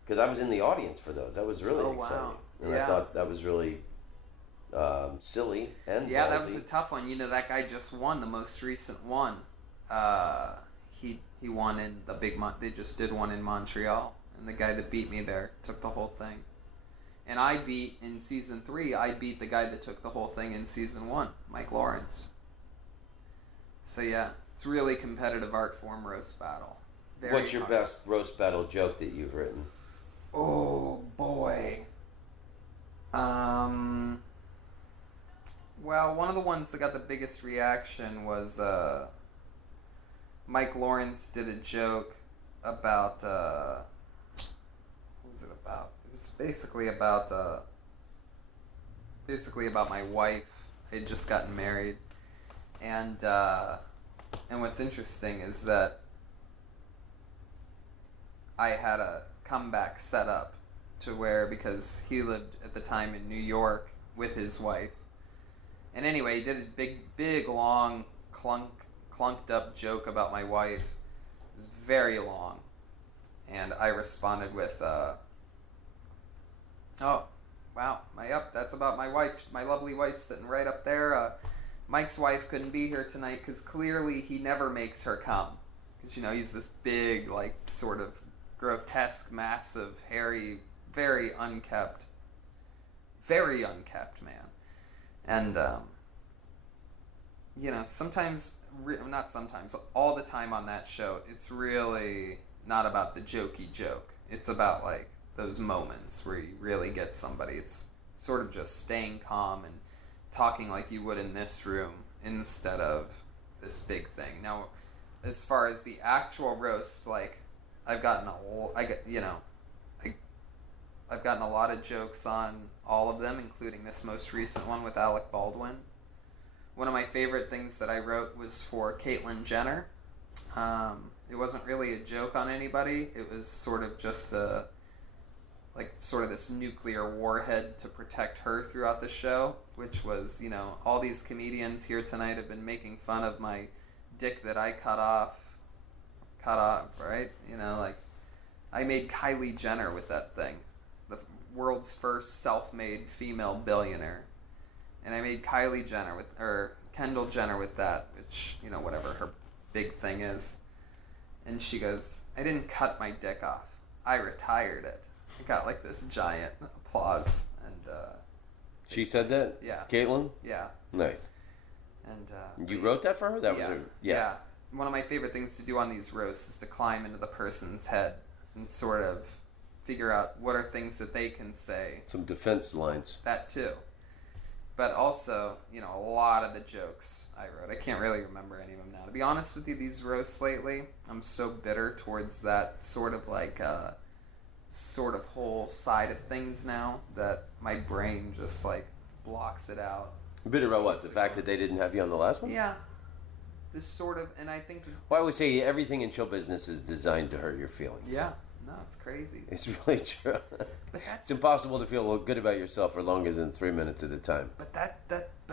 because I was in the audience for those. That was really exciting, and I thought that was really silly and ballsy. That was a tough one. That guy just won the most recent one. He won in the big they just did one in Montreal, and the guy that beat me there took the whole thing. And in season 3, I beat the guy that took the whole thing in season 1, Mike Lawrence. So yeah, it's really competitive art form roast battle. What's your best roast battle joke that you've written? Oh boy. Well, one of the ones that got the biggest reaction was Mike Lawrence did a joke about what was it about? It was basically about my wife. I had just gotten married, and what's interesting is that I had a comeback set up to where, because he lived at the time in New York with his wife. And anyway, he did a big, long, clunked up joke about my wife. It was very long. And I responded with, oh, wow, that's about my wife, my lovely wife sitting right up there. Mike's wife couldn't be here tonight because clearly he never makes her come. Because, he's this big, like, sort of grotesque, massive, hairy, very unkept man. And, all the time on that show, it's really not about the jokey joke. It's about, like, those moments where you really get somebody. It's sort of just staying calm and talking like you would in this room instead of this big thing. Now, as far as the actual roast, like, I've gotten a lot of jokes on all of them, including this most recent one with Alec Baldwin. One of my favorite things that I wrote was for Caitlyn Jenner. It wasn't really a joke on anybody. It was sort of just this nuclear warhead to protect her throughout the show, which was, all these comedians here tonight have been making fun of my dick that I cut off, right? I made Kylie Jenner with that thing, the world's first self-made female billionaire. And I made Kendall Jenner with that, which, whatever her big thing is. And she goes, I didn't cut my dick off. I retired it. I got like this giant applause. And she said that? Yeah. Caitlyn? Yeah. Nice. And you wrote that for her? That yeah, was her. Yeah. One of my favorite things to do on these roasts is to climb into the person's head and sort of figure out what are things that they can say. Some defense lines. That too. But also, a lot of the jokes I wrote, I can't really remember any of them now. To be honest with you, these roasts lately, I'm so bitter towards that sort of whole side of things now that my brain just like blocks it out. Bitter about what? The fact that they didn't have you on the last one? Yeah. This sort of, and I think... Well, I would say everything in show business is designed to hurt your feelings. Yeah. No, it's crazy. It's really true. It's impossible to feel good about yourself for longer than 3 minutes at a time. But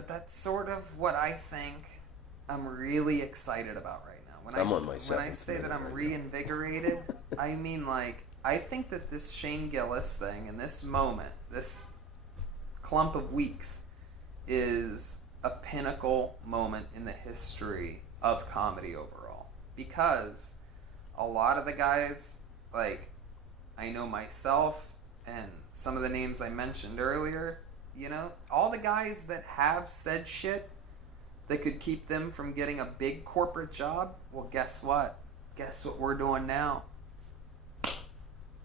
that's sort of what I think I'm really excited about right now. When I say that I'm reinvigorated, I mean, like, I think that this Shane Gillis thing and this moment, this clump of weeks, is a pinnacle moment in the history of comedy overall. Because a lot of the guys, like, I know myself and some of the names I mentioned earlier, all the guys that have said shit that could keep them from getting a big corporate job, well, guess what? Guess what we're doing now?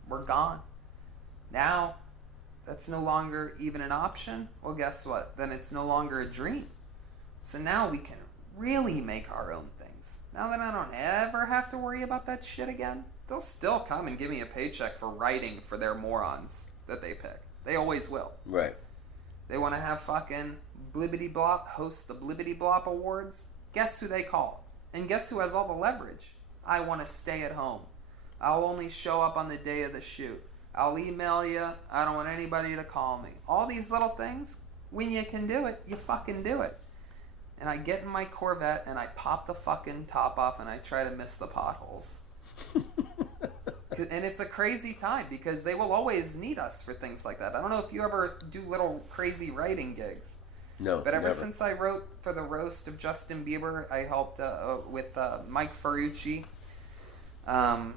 We're gone. Now, that's no longer even an option. Well, guess what? Then it's no longer a dream. So now we can really make our own things. Now that I don't ever have to worry about that shit again, they'll still come and give me a paycheck for writing for their morons that they pick. They always will. Right. They want to have fucking Blibbity Blop host the Blibbity Blop Awards. Guess who they call? And guess who has all the leverage? I want to stay at home. I'll only show up on the day of the shoot. I'll email you. I don't want anybody to call me. All these little things, when you can do it, you fucking do it. And I get in my Corvette and I pop the fucking top off and I try to miss the potholes. And it's a crazy time because they will always need us for things like that. I don't know if you ever do little crazy writing gigs. No, But ever never. since I wrote for the roast of Justin Bieber, I helped with Mike Ferrucci. I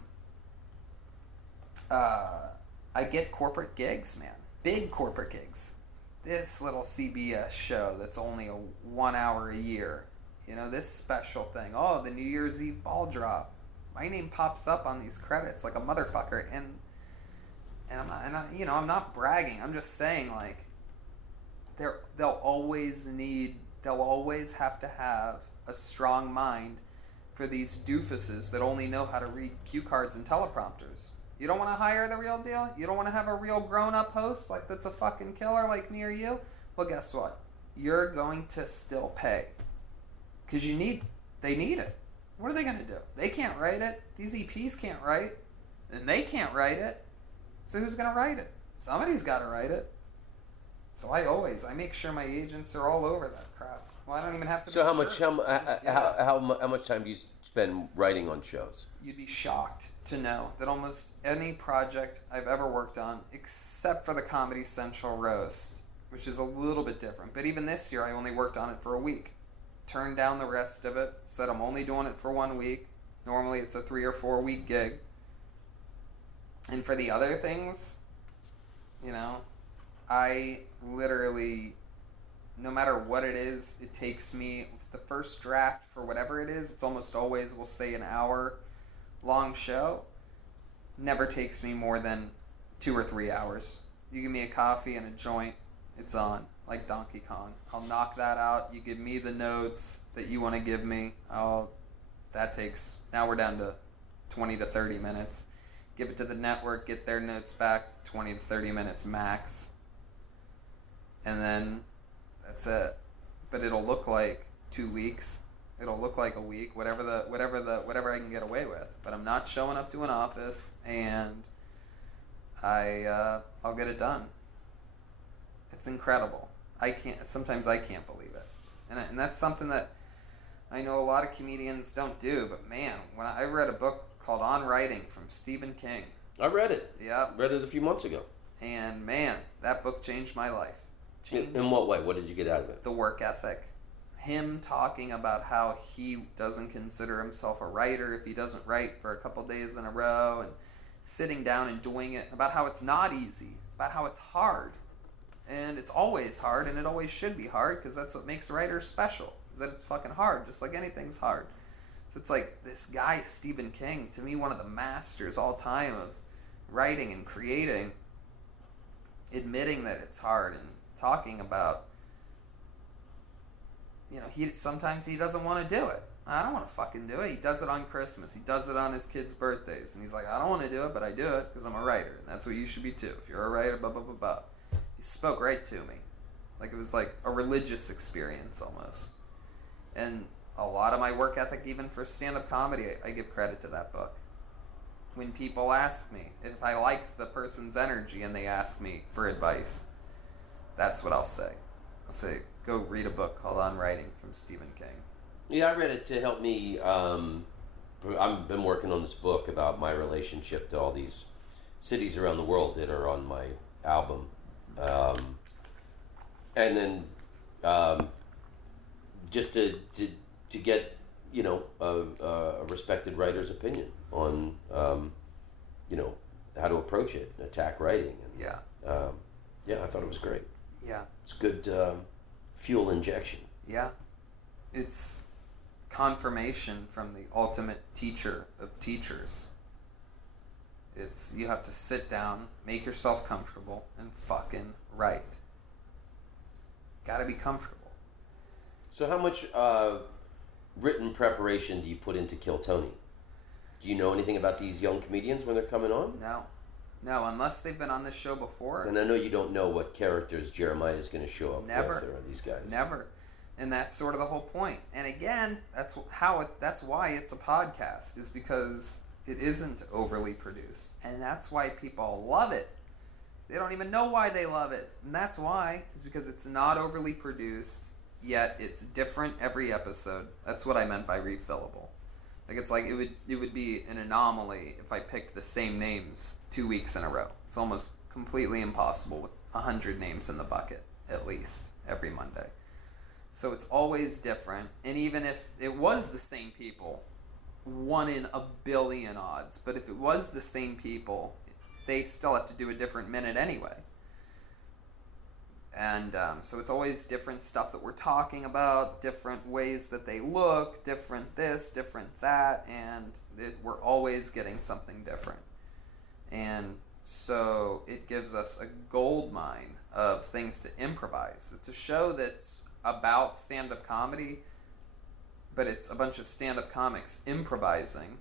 get corporate gigs, man. Big corporate gigs. This little CBS show that's only 1 hour a year. This special thing. Oh, the New Year's Eve ball drop. My name pops up on these credits like a motherfucker, and I'm not bragging. I'm just saying, like, they'll always have to have a strong mind for these doofuses that only know how to read cue cards and teleprompters. You don't want to hire the real deal? You don't want to have a real grown-up host like that's a fucking killer like me or you? Well, guess what? You're going to still pay. Because they need it. What are they going to do? They can't write it. These EPs can't write. And they can't write it. So who's going to write it? Somebody's got to write it. So I make sure my agents are all over that crap. Well, I don't even have to. So how much time do you spend writing on shows? You'd be shocked to know that almost any project I've ever worked on, except for the Comedy Central roast, which is a little bit different. But even this year, I only worked on it for a week. Turned down the rest of it. Said I'm only doing it for 1 week. Normally, it's a 3 or 4 week gig. And for the other things, I literally, no matter what it is, it takes me, the first draft for whatever it is, it's almost always, we'll say, an hour long show. Never takes me more than 2 or 3 hours. You give me a coffee and a joint, it's on, like Donkey Kong. I'll knock that out. You give me the notes that you want to give me. Now we're down to 20 to 30 minutes. Give it to the network, get their notes back, 20 to 30 minutes max. And then that's it. But it'll look like 2 weeks. It'll look like a week, whatever I can get away with. But I'm not showing up to an office, and I'll get it done. It's incredible. Sometimes I can't believe it. And that's something that I know a lot of comedians don't do, but man, when I read a book called On Writing from Stephen King. I read it. Yeah. Read it a few months ago. And man, that book changed my life. In what way? What did you get out of it? The work ethic. Him talking about how he doesn't consider himself a writer if he doesn't write for a couple days in a row, and sitting down and doing it, about how it's not easy, about how it's hard. And it's always hard, and it always should be hard, because that's what makes writers special, is that it's fucking hard, just like anything's hard. So it's like this guy, Stephen King, to me one of the masters all time of writing and creating, admitting that it's hard and talking about, sometimes he doesn't want to do it. I don't want to fucking do it. He does it on Christmas. He does it on his kids' birthdays. And he's like, I don't want to do it, but I do it because I'm a writer. And that's what you should be too. If you're a writer, blah, blah, blah, blah. He spoke right to me. Like it was like a religious experience almost. And a lot of my work ethic, even for stand-up comedy, I give credit to that book. When people ask me if I like the person's energy and they ask me for advice, that's what I'll say. I'll say, go read a book called On Writing from Stephen King. Yeah, I read it to help me. I've been working on this book about my relationship to all these cities around the world that are on my album. And then just to get, a respected writer's opinion on, how to approach it and attack writing. And, yeah. I thought it was great. Yeah. It's good fuel injection. Yeah. It's confirmation from the ultimate teacher of teachers. You have to sit down, make yourself comfortable, and fucking write. Gotta be comfortable. So how much written preparation do you put into Kill Tony? Do you know anything about these young comedians when they're coming on? No, unless they've been on this show before. And I know you don't know what characters Jeremiah is going to show up with, or these guys. Never. And that's sort of the whole point. And again, that's why it's a podcast, is because it isn't overly produced. And that's why people love it. They don't even know why they love it. And that's why, is because it's not overly produced, yet it's different every episode. That's what I meant by refillable. Like it's like it would be an anomaly if I picked the same names 2 weeks in a row. It's almost completely impossible with 100 names in the bucket, at least, every Monday. So it's always different. And even if it was the same people, 1 in a billion odds, but if it was the same people, they still have to do a different minute anyway. And so it's always different stuff that we're talking about, different ways that they look, different this, different that, and we're always getting something different. And so it gives us a gold mine of things to improvise. It's a show that's about stand-up comedy, but it's a bunch of stand-up comics improvising,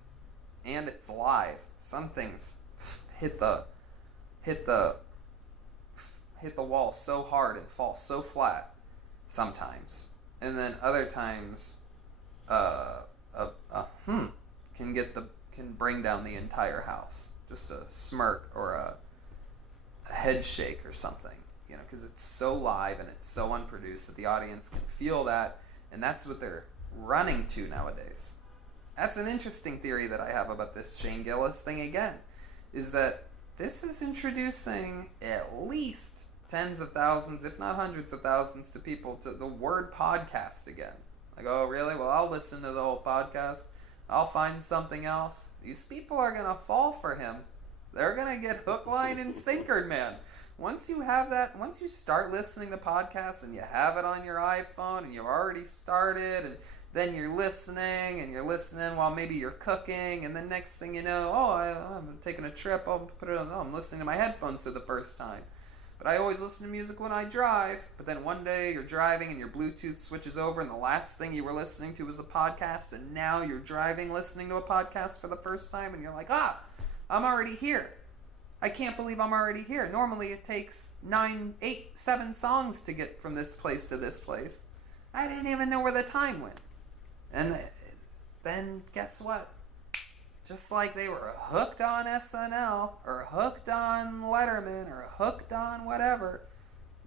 and it's live. Some things hit the wall so hard and fall so flat sometimes, and then other times can bring down the entire house. Just a smirk or a head shake or something, because it's so live and it's so unproduced that the audience can feel that, and that's what they're running to nowadays. That's an interesting theory that I have about this Shane Gillis thing again, is that this is introducing at least tens of thousands, if not hundreds of thousands, to people to the word podcast again. Like, oh, really? Well, I'll listen to the whole podcast. I'll find something else. These people are going to fall for him. They're going to get hook, line, and sinkered, man. Once you have that, once you start listening to podcasts and you have it on your iPhone and you've already started, and then you're listening while maybe you're cooking, and then next thing you know, I'm taking a trip, I'll put it on, I'm listening to my headphones for the first time. But I always listen to music when I drive. But then one day you're driving and your Bluetooth switches over and the last thing you were listening to was a podcast, and now you're driving listening to a podcast for the first time, and you're like, I'm already here. I can't believe I'm already here. Normally it takes 9, 8, 7 songs to get from this place to this place. I didn't even know where the time went. And then guess what? Just like they were hooked on SNL, or hooked on Letterman, or hooked on whatever,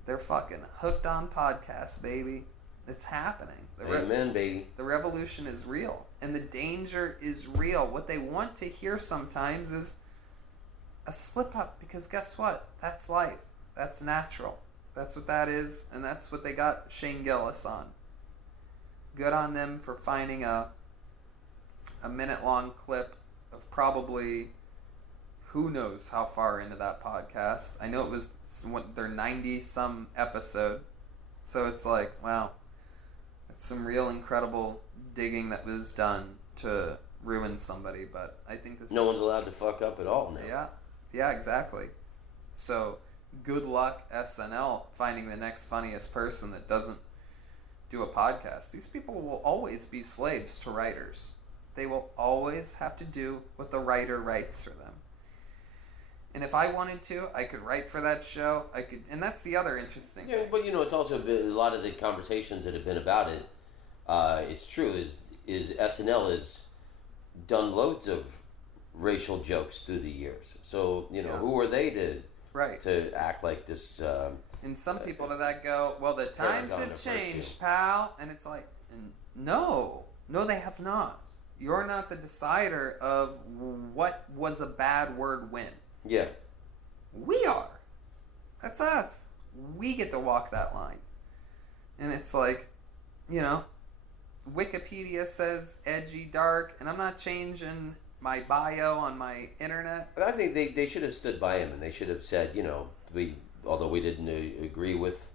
they're fucking hooked on podcasts, baby. It's happening. Amen, baby. The revolution is real. And the danger is real. What they want to hear sometimes is a slip up, because guess what? That's life. That's natural. That's what that is, and that's what they got Shane Gillis on. Good on them for finding a minute-long clip of probably who knows how far into that podcast. I know it was their 90-some episode. So it's like, wow, that's some real incredible digging that was done to ruin somebody. But I think this... No one's allowed to fuck up at all now. Yeah, exactly. So good luck, SNL, finding the next funniest person that doesn't do a podcast. These people will always be slaves to writers. They will always have to do what the writer writes for them. And if I wanted to, I could write for that show. I could, and that's the other interesting thing. But it's also been, a lot of the conversations that have been about it. It's true. Is SNL has done loads of racial jokes through the years. So who are they to act like this? And some people to that go, well, the times have changed, pal. And it's like, no, they have not. You're not the decider of what was a bad word when. Yeah. We are. That's us. We get to walk that line. And it's like, Wikipedia says edgy, dark, and I'm not changing my bio on my internet. But I think they should have stood by him, and they should have said, although we didn't agree with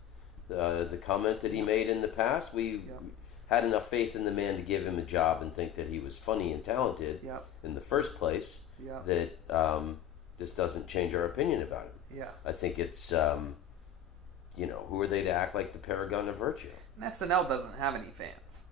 the comment that he made in the past, we had enough faith in the man to give him a job and think that he was funny and talented in the first place, that this doesn't change our opinion about him. Yeah. I think it's, who are they to act like the paragon of virtue? And SNL doesn't have any fans.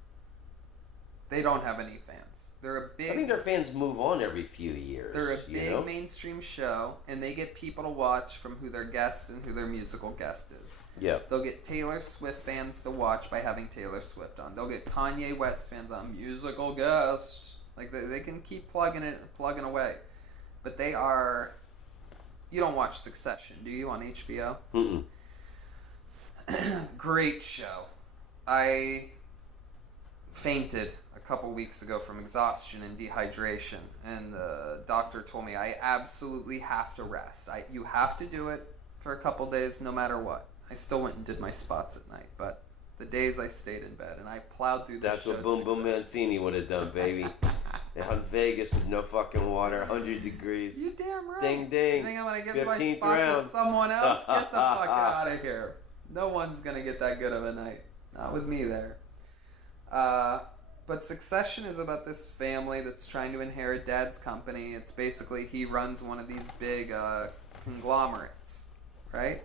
They don't have any fans. I think their fans move on every few years. They're a big mainstream show, and they get people to watch from who their guest and who their musical guest is. Yeah. They'll get Taylor Swift fans to watch by having Taylor Swift on. They'll get Kanye West fans on, musical guest. Like, they can keep plugging away. But they are... You don't watch Succession, do you, on HBO? Mm-mm. Great show. I fainted a couple weeks ago from exhaustion and dehydration, and the doctor told me I absolutely have to rest. You have to do it for a couple days no matter what. I still went and did my spots at night, but The days I stayed in bed and I plowed through the show. That's what Boom Boom Mancini would have done, baby. Out in Vegas with no fucking water, 100 degrees. You damn right. Ding ding. You think I'm gonna give my 15th spot round. to someone else? Get the fuck out of here. No one's gonna get that good of a night. Not with me there. But Succession is about this family that's trying to inherit Dad's company. It's basically he runs one of these big conglomerates, right?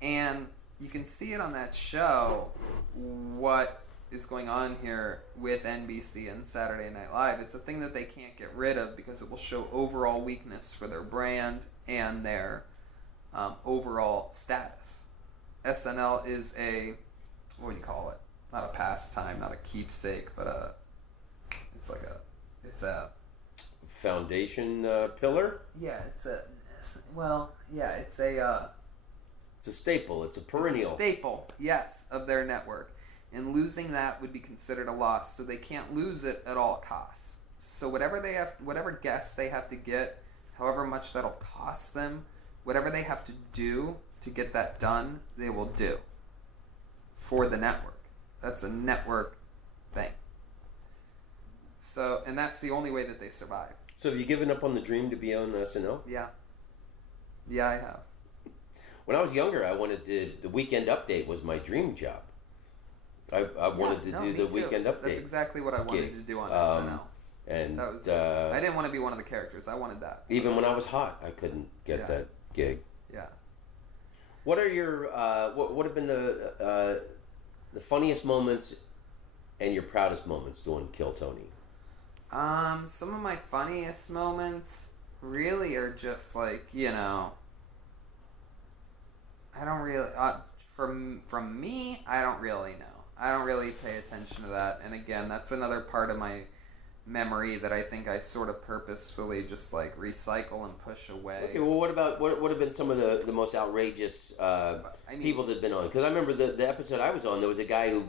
And you can see it on that show what is going on here with NBC and Saturday Night Live. It's a thing that they can't get rid of because it will show overall weakness for their brand and their overall status. SNL is a, what do you call it? Not a pastime, not a keepsake, but it's a foundation pillar? Yeah, it's a staple. It's a perennial. It's a staple, yes, of their network. And losing that would be considered a loss, so they can't lose it at all costs. So whatever guests they have to get, however much that'll cost them, whatever they have to do to get that done, they will do for the network. That's a network thing. So, and that's the only way that they survive. So have you given up on the dream to be on SNL? Yeah. Yeah, I have. When I was younger, I wanted to, the Weekend Update was my dream job. I wanted to do the Weekend Update. That's exactly what I wanted to do on SNL. And that was I didn't want to be one of the characters. I wanted that. Even when I was hot, I couldn't get that gig. Yeah. What are your what have been the funniest moments and your proudest moments doing Kill Tony? Some of my funniest moments really are just like, I don't really from me, I don't really know. I don't really pay attention to that. And again, that's another part of my memory that I think I sort of purposefully just like recycle and push away. Okay, well, what have been some of the most outrageous people that have been on? Because I remember the episode I was on, there was a guy who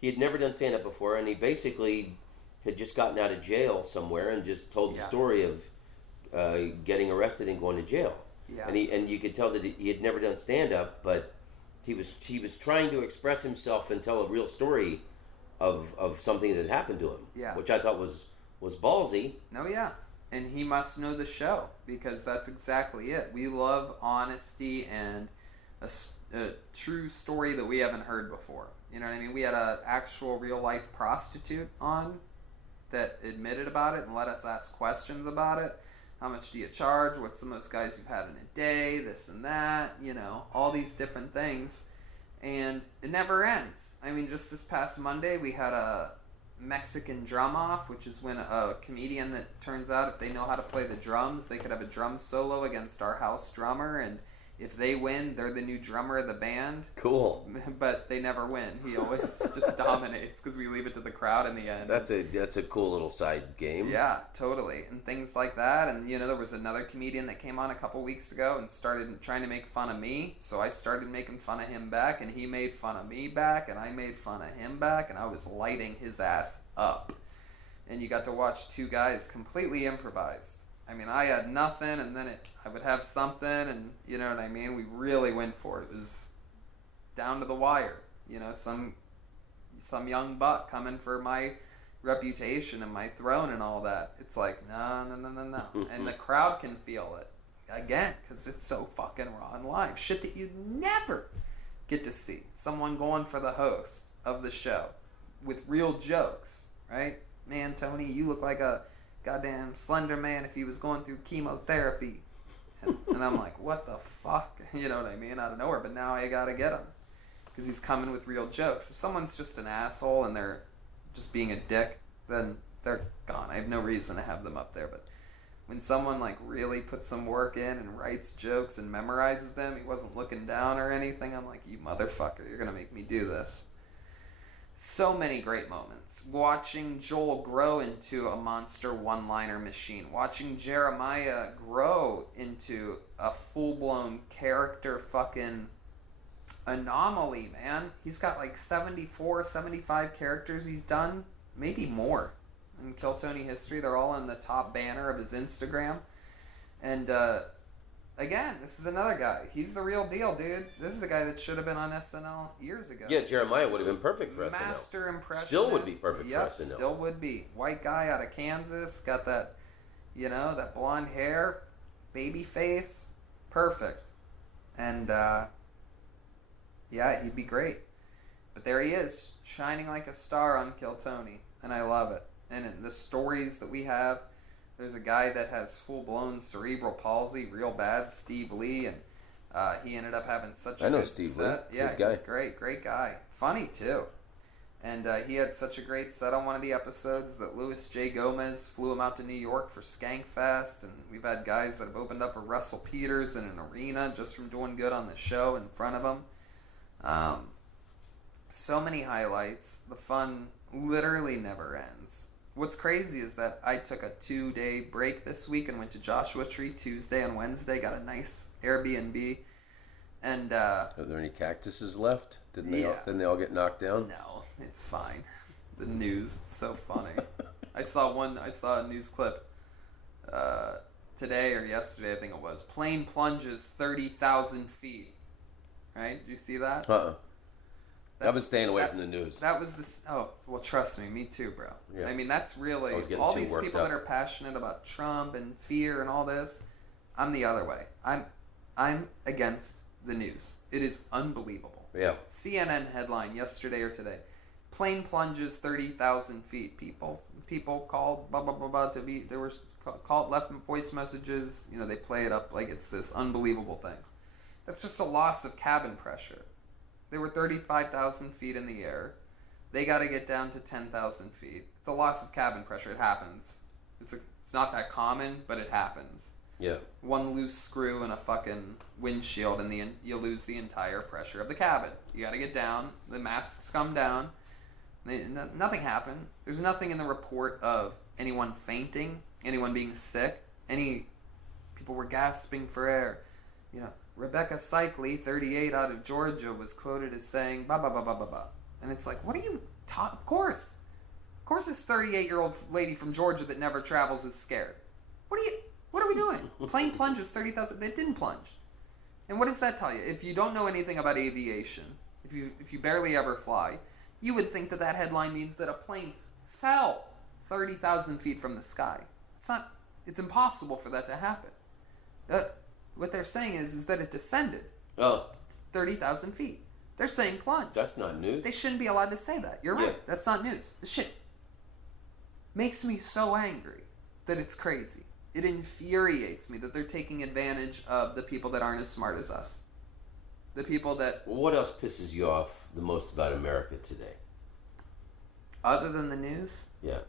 he had never done stand-up before, and he basically had just gotten out of jail somewhere and just told the story of getting arrested and going to jail. Yeah. And you could tell that he had never done stand-up, but he was trying to express himself and tell a real story of something that had happened to him. Yeah. Which I thought was ballsy. No, yeah. And he must know the show, because that's exactly it. We love honesty and a true story that we haven't heard before. You know what I mean? We had an actual real-life prostitute on that admitted about it and let us ask questions about it. How much do you charge? What's the most guys you've had in a day? This and that, all these different things. And it never ends. I mean, just this past Monday, we had a Mexican drum off, which is when a comedian that turns out if they know how to play the drums, they could have a drum solo against our house drummer, and if they win, they're the new drummer of the band. Cool. But they never win. He always just dominates because we leave it to the crowd in the end. That's a cool little side game. Yeah, totally. And things like that. And, there was another comedian that came on a couple weeks ago and started trying to make fun of me. So I started making fun of him back, and he made fun of me back, and I made fun of him back, and I was lighting his ass up. And you got to watch two guys completely improvise. I mean, I had nothing, and then I would have something, and you know what I mean? We really went for it. It was down to the wire. Some young buck coming for my reputation and my throne and all that. It's like, no. And the crowd can feel it. Again, because it's so fucking raw and live. Shit that you'd never get to see. Someone going for the host of the show with real jokes, right? Man, Tony, you look like a goddamn Slender Man if he was going through chemotherapy. And I'm like, what the fuck? You know what I mean? Out of nowhere. But now I gotta get him. Because he's coming with real jokes. If someone's just an asshole and they're just being a dick, then they're gone. I have no reason to have them up there. But when someone like really puts some work in and writes jokes and memorizes them, he wasn't looking down or anything, I'm like, you motherfucker, you're gonna make me do this. So many great moments. Watching Joel grow into a monster one-liner machine. Watching Jeremiah grow into a full-blown character fucking anomaly, man. He's got like 74, 75 characters he's done. Maybe more. In Kill Tony history, they're all in the top banner of his Instagram. And Again, this is another guy. He's the real deal, dude. This is a guy that should have been on SNL years ago. Yeah, Jeremiah would have been perfect for SNL. Master impressionist. Still would be perfect for SNL. Still would be. White guy out of Kansas, got that, that blonde hair, baby face, perfect. And, yeah, he'd be great. But there he is, shining like a star on Kill Tony, and I love it. And the stories that we have, there's a guy that has full-blown cerebral palsy, real bad, Steve Lee, and he ended up having such a good Steve set. Lee. Yeah, he's great guy. Funny, too. And he had such a great set on one of the episodes that Louis J. Gomez flew him out to New York for Skankfest, and we've had guys that have opened up for Russell Peters in an arena just from doing good on the show in front of him. So many highlights. The fun literally never ends. What's crazy is that I took a 2-day break this week and went to Joshua Tree Tuesday and Wednesday, got a nice Airbnb. And are there any cactuses left? Didn't they all get knocked down? No, it's fine. The news, it's so funny. I saw a news clip today or yesterday, I think it was. Plane plunges 30,000 feet. Right? Did you see that? I've been staying away from the news. That was this. Oh, well, trust me too, bro. Yeah. I mean, that's really all these people that are passionate about Trump and fear and all this. I'm the other way. I'm against the news. It is unbelievable. Yeah. CNN headline yesterday or today: plane plunges 30,000 feet. People called blah blah blah blah to be. There were called, left voice messages. They play it up like it's this unbelievable thing. That's just a loss of cabin pressure. They were 35,000 feet in the air. They got to get down to 10,000 feet. It's a loss of cabin pressure. It happens. It's not that common, but it happens. Yeah. One loose screw in a fucking windshield, and you lose the entire pressure of the cabin. You got to get down. The masks come down. Nothing happened. There's nothing in the report of anyone fainting, anyone being sick. Any people were gasping for air. Rebecca Cycli, 38, out of Georgia, was quoted as saying, "Ba ba ba ba ba ba," and it's like, what are you talking? Of course, this 38-year-old lady from Georgia that never travels is scared. What are we doing? Plane plunges 30,000. It didn't plunge. And what does that tell you? If you don't know anything about aviation, if you barely ever fly, you would think that headline means that a plane fell 30,000 feet from the sky. It's impossible for that to happen. What they're saying is that it descended 30,000 feet. They're saying plunge. That's not news. They shouldn't be allowed to say that. You're right. That's not news. This shit makes me so angry that it's crazy. It infuriates me that they're taking advantage of the people that aren't as smart as us. The people that... Well, what else pisses you off the most about America today? Other than the news? Yeah.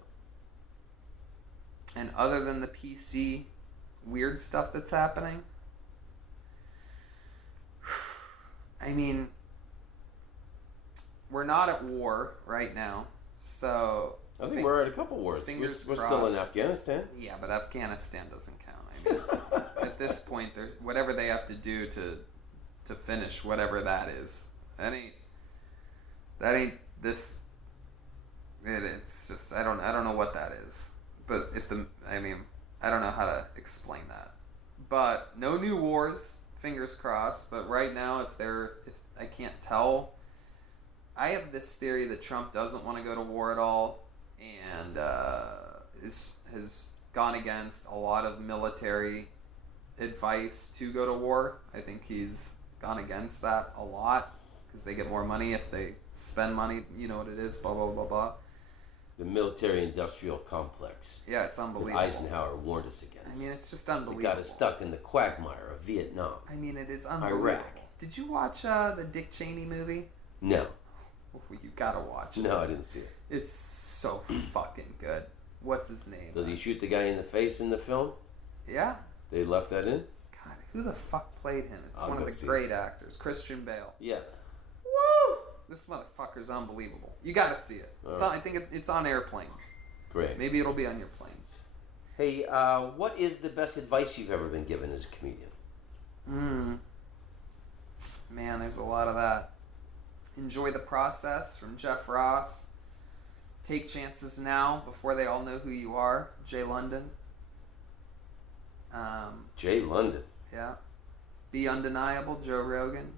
And other than the PC weird stuff that's happening? I mean, we're not at war right now, so... I think we're at a couple wars. We're still in Afghanistan. Yeah, but Afghanistan doesn't count. I mean, at this point, whatever they have to do to finish whatever that is, that ain't this. It's just I don't know what that is. But I don't know how to explain that. But no new wars. Fingers crossed, but right now, if I can't tell, I have this theory that Trump doesn't want to go to war at all, and has gone against a lot of military advice to go to war. I think he's gone against that a lot because they get more money if they spend money. You know what it is, blah blah blah blah. The military-industrial complex. Yeah, it's unbelievable. That Eisenhower warned us against. I mean, it's just unbelievable. It got us stuck in the quagmire of Vietnam. I mean, it is unbelievable. Iraq. Did you watch the Dick Cheney movie? No. Oh, you gotta watch it. No, I didn't see it. It's so fucking good. What's his name? Does he shoot the guy in the face in the film? Yeah. They left that in? God, who the fuck played him? It's one of the great actors. Christian Bale. Yeah. Woo! This motherfucker's unbelievable. You gotta see it. I think it's on airplanes. Great. Maybe it'll be on your plane. Hey, what is the best advice you've ever been given as a comedian? Man, there's a lot of that. Enjoy the process, from Jeff Ross. Take chances now before they all know who you are, Jay London. Jay London. Yeah. Be Undeniable, Joe Rogan.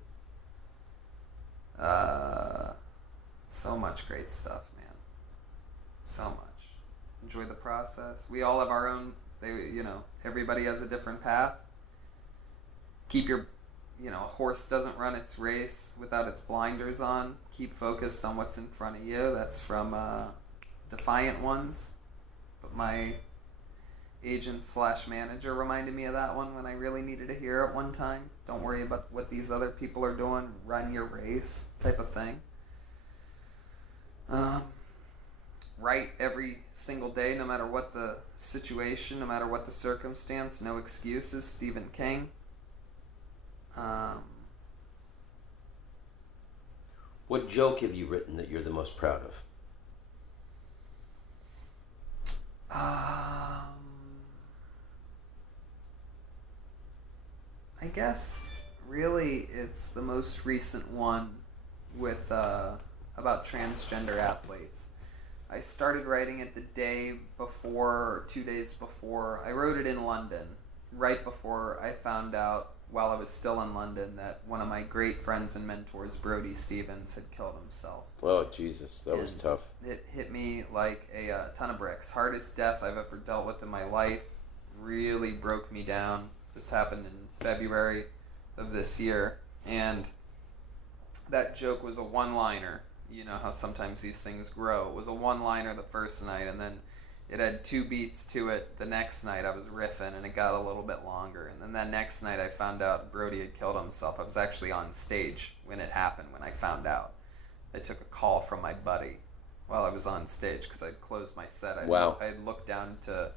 So much great stuff, man. So much. Enjoy the process. We all have our own, everybody has a different path. Keep your, a horse doesn't run its race without its blinders on. Keep focused on what's in front of you. That's from Defiant Ones. But my agent/manager reminded me of that one when I really needed to hear it one time. Don't worry about what these other people are doing. Run your race type of thing. Write every single day, no matter what the situation, no matter what the circumstance. No excuses. Stephen King. What joke have you written that you're the most proud of? I guess really it's the most recent one with about transgender athletes. I started writing it the day before or 2 days before. I wrote it in London right before I found out while I was still in London that one of my great friends and mentors, Brody Stevens, had killed himself. Oh, Jesus, that was tough. It hit me like a ton of bricks. Hardest death I've ever dealt with in my life. Really broke me down. This happened in February of this year. And that joke was a one-liner. You know how sometimes these things grow. It was a one-liner the first night, and then it had 2 beats to it. The next night I was riffing, and it got a little bit longer. And then that next night I found out Brody had killed himself. I was actually on stage when it happened, when I found out. I took a call from my buddy while I was on stage because I'd closed my set. I had looked down to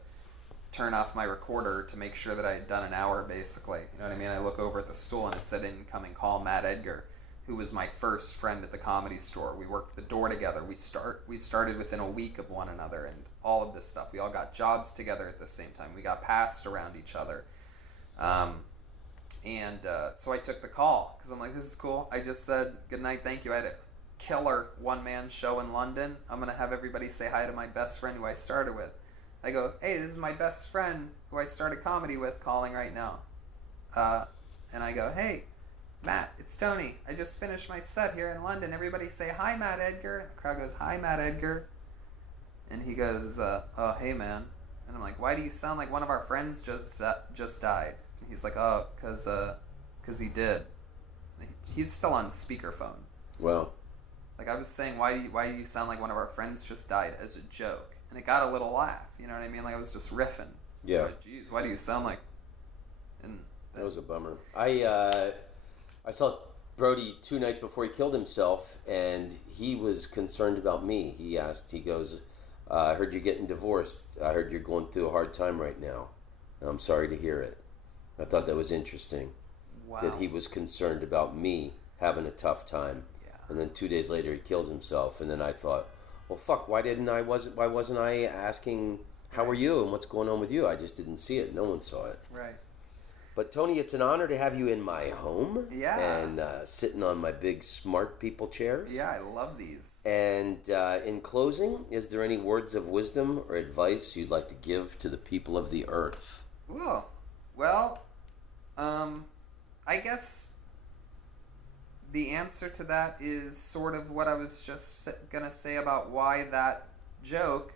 turn off my recorder to make sure that I had done an hour, basically. You know what I mean? I look over at the stool, and it said incoming call, Matt Edgar, who was my first friend at the Comedy Store. We worked the door together. We started within a week of one another, and all of this stuff. We all got jobs together at the same time. We got passed around each other. So I took the call because I'm like, this is cool. I just said, good night, thank you. I had a killer one-man show in London. I'm going to have everybody say hi to my best friend who I started with. I go, hey, this is my best friend who I started comedy with calling right now. And I go, hey, Matt, it's Tony. I just finished my set here in London. Everybody say hi, Matt Edgar. And the crowd goes, hi, Matt Edgar. And he goes, oh, hey, man. And I'm like, why do you sound like one of our friends just died? And he's like, oh, because he did. He's still on speakerphone. Well, like I was saying, why do you sound like one of our friends just died as a joke? And it got a little laugh. You know what I mean? Like I was just riffing. Yeah. Like, geez, why do you sound like? And that was a bummer. I saw Brody 2 nights before he killed himself, and he was concerned about me. He goes, I heard you're getting divorced. I heard you're going through a hard time right now. I'm sorry to hear it. I thought that was interesting. Wow. That he was concerned about me having a tough time. Yeah. And then 2 days later he kills himself, and then I thought, well, fuck, why wasn't I asking how are you and what's going on with you? I just didn't see it. No one saw it. Right. But Tony, it's an honor to have you in my home. Yeah. And sitting on my big smart people chairs. Yeah, I love these. And in closing, is there any words of wisdom or advice you'd like to give to the people of the earth? Well, I guess the answer to that is sort of what I was just going to say about why that joke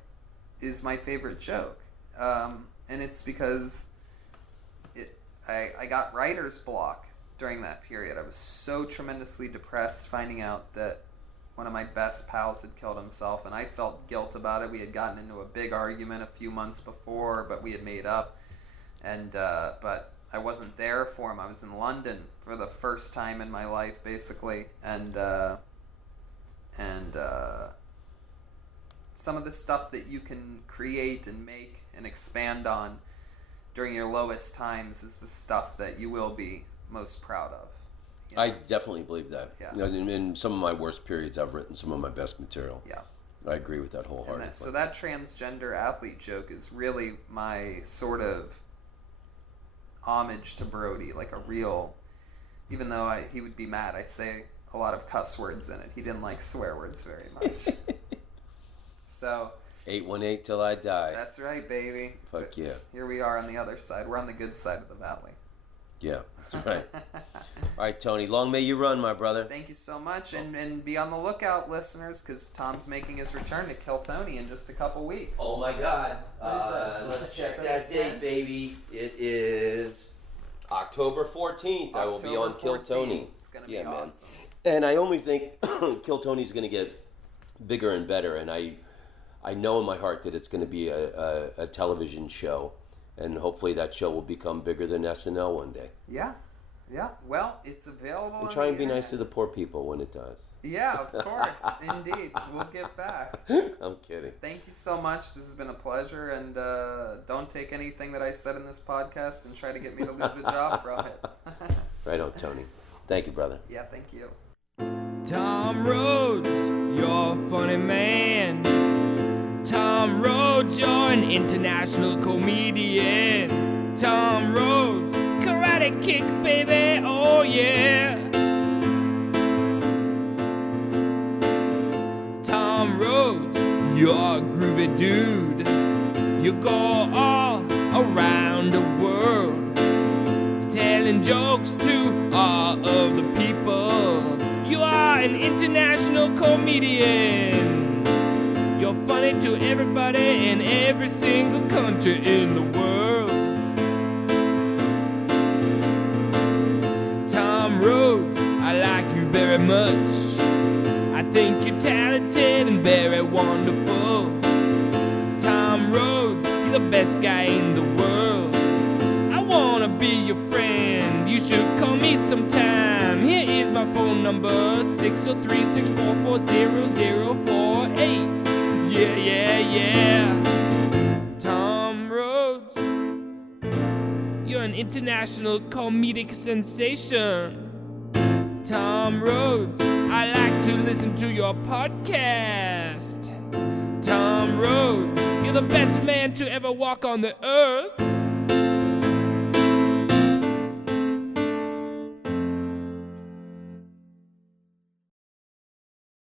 is my favorite joke. And it's because I got writer's block during that period. I was so tremendously depressed finding out that one of my best pals had killed himself, and I felt guilt about it. We had gotten into a big argument a few months before, but we had made up. And but I wasn't there for him. I was in London for the first time in my life, basically, and some of the stuff that you can create and make and expand on during your lowest times is the stuff that you will be most proud of. You know? I definitely believe that. Yeah. You know, in some of my worst periods, I've written some of my best material. Yeah. I agree with that wholeheartedly. So that transgender athlete joke is really my sort of homage to Brody, like a real, even though he would be mad, I say a lot of cuss words in it. He didn't like swear words very much. So 818 till I die. That's right, baby. Fuck yeah. Here we are on the other side. We're on the good side of the valley. Yeah, that's right. All right, Tony, long may you run, my brother. Thank you so much, and be on the lookout, listeners, because Tom's making his return to Kill Tony in just a couple weeks. Oh my God! What is that? Let's check that date, baby. It is October 14th. I will be on Kill Tony. It's gonna be awesome. Man. And I only think Kill Tony's going to get bigger and better, and I know in my heart that it's going to be a television show, and hopefully that show will become bigger than SNL one day. Yeah. Well, it's available. And try and be nice to the poor people when it does. Yeah, of course. Indeed. We'll get back. I'm kidding. Thank you so much. This has been a pleasure, and don't take anything that I said in this podcast and try to get me to lose a job from it. Right on, Tony. Thank you, brother. Yeah, thank you. Tom Rhodes, you're a funny man. Tom Rhodes, you're an international comedian. Tom Rhodes, karate kick, baby, oh yeah. Tom Rhodes, you're a groovy dude. You go all around the world, telling jokes to all of the people. You are an international comedian. You're funny to everybody in every single country in the world. Tom Rhodes, I like you very much. I think you're talented and very wonderful. Tom Rhodes, you're the best guy in the world. I wanna be your friend, you should call me sometime. Here is my phone number, 603-644-0048. Yeah. Tom Rhodes, you're an international comedic sensation. Tom Rhodes, I like to listen to your podcast. Tom Rhodes, you're the best man to ever walk on the earth.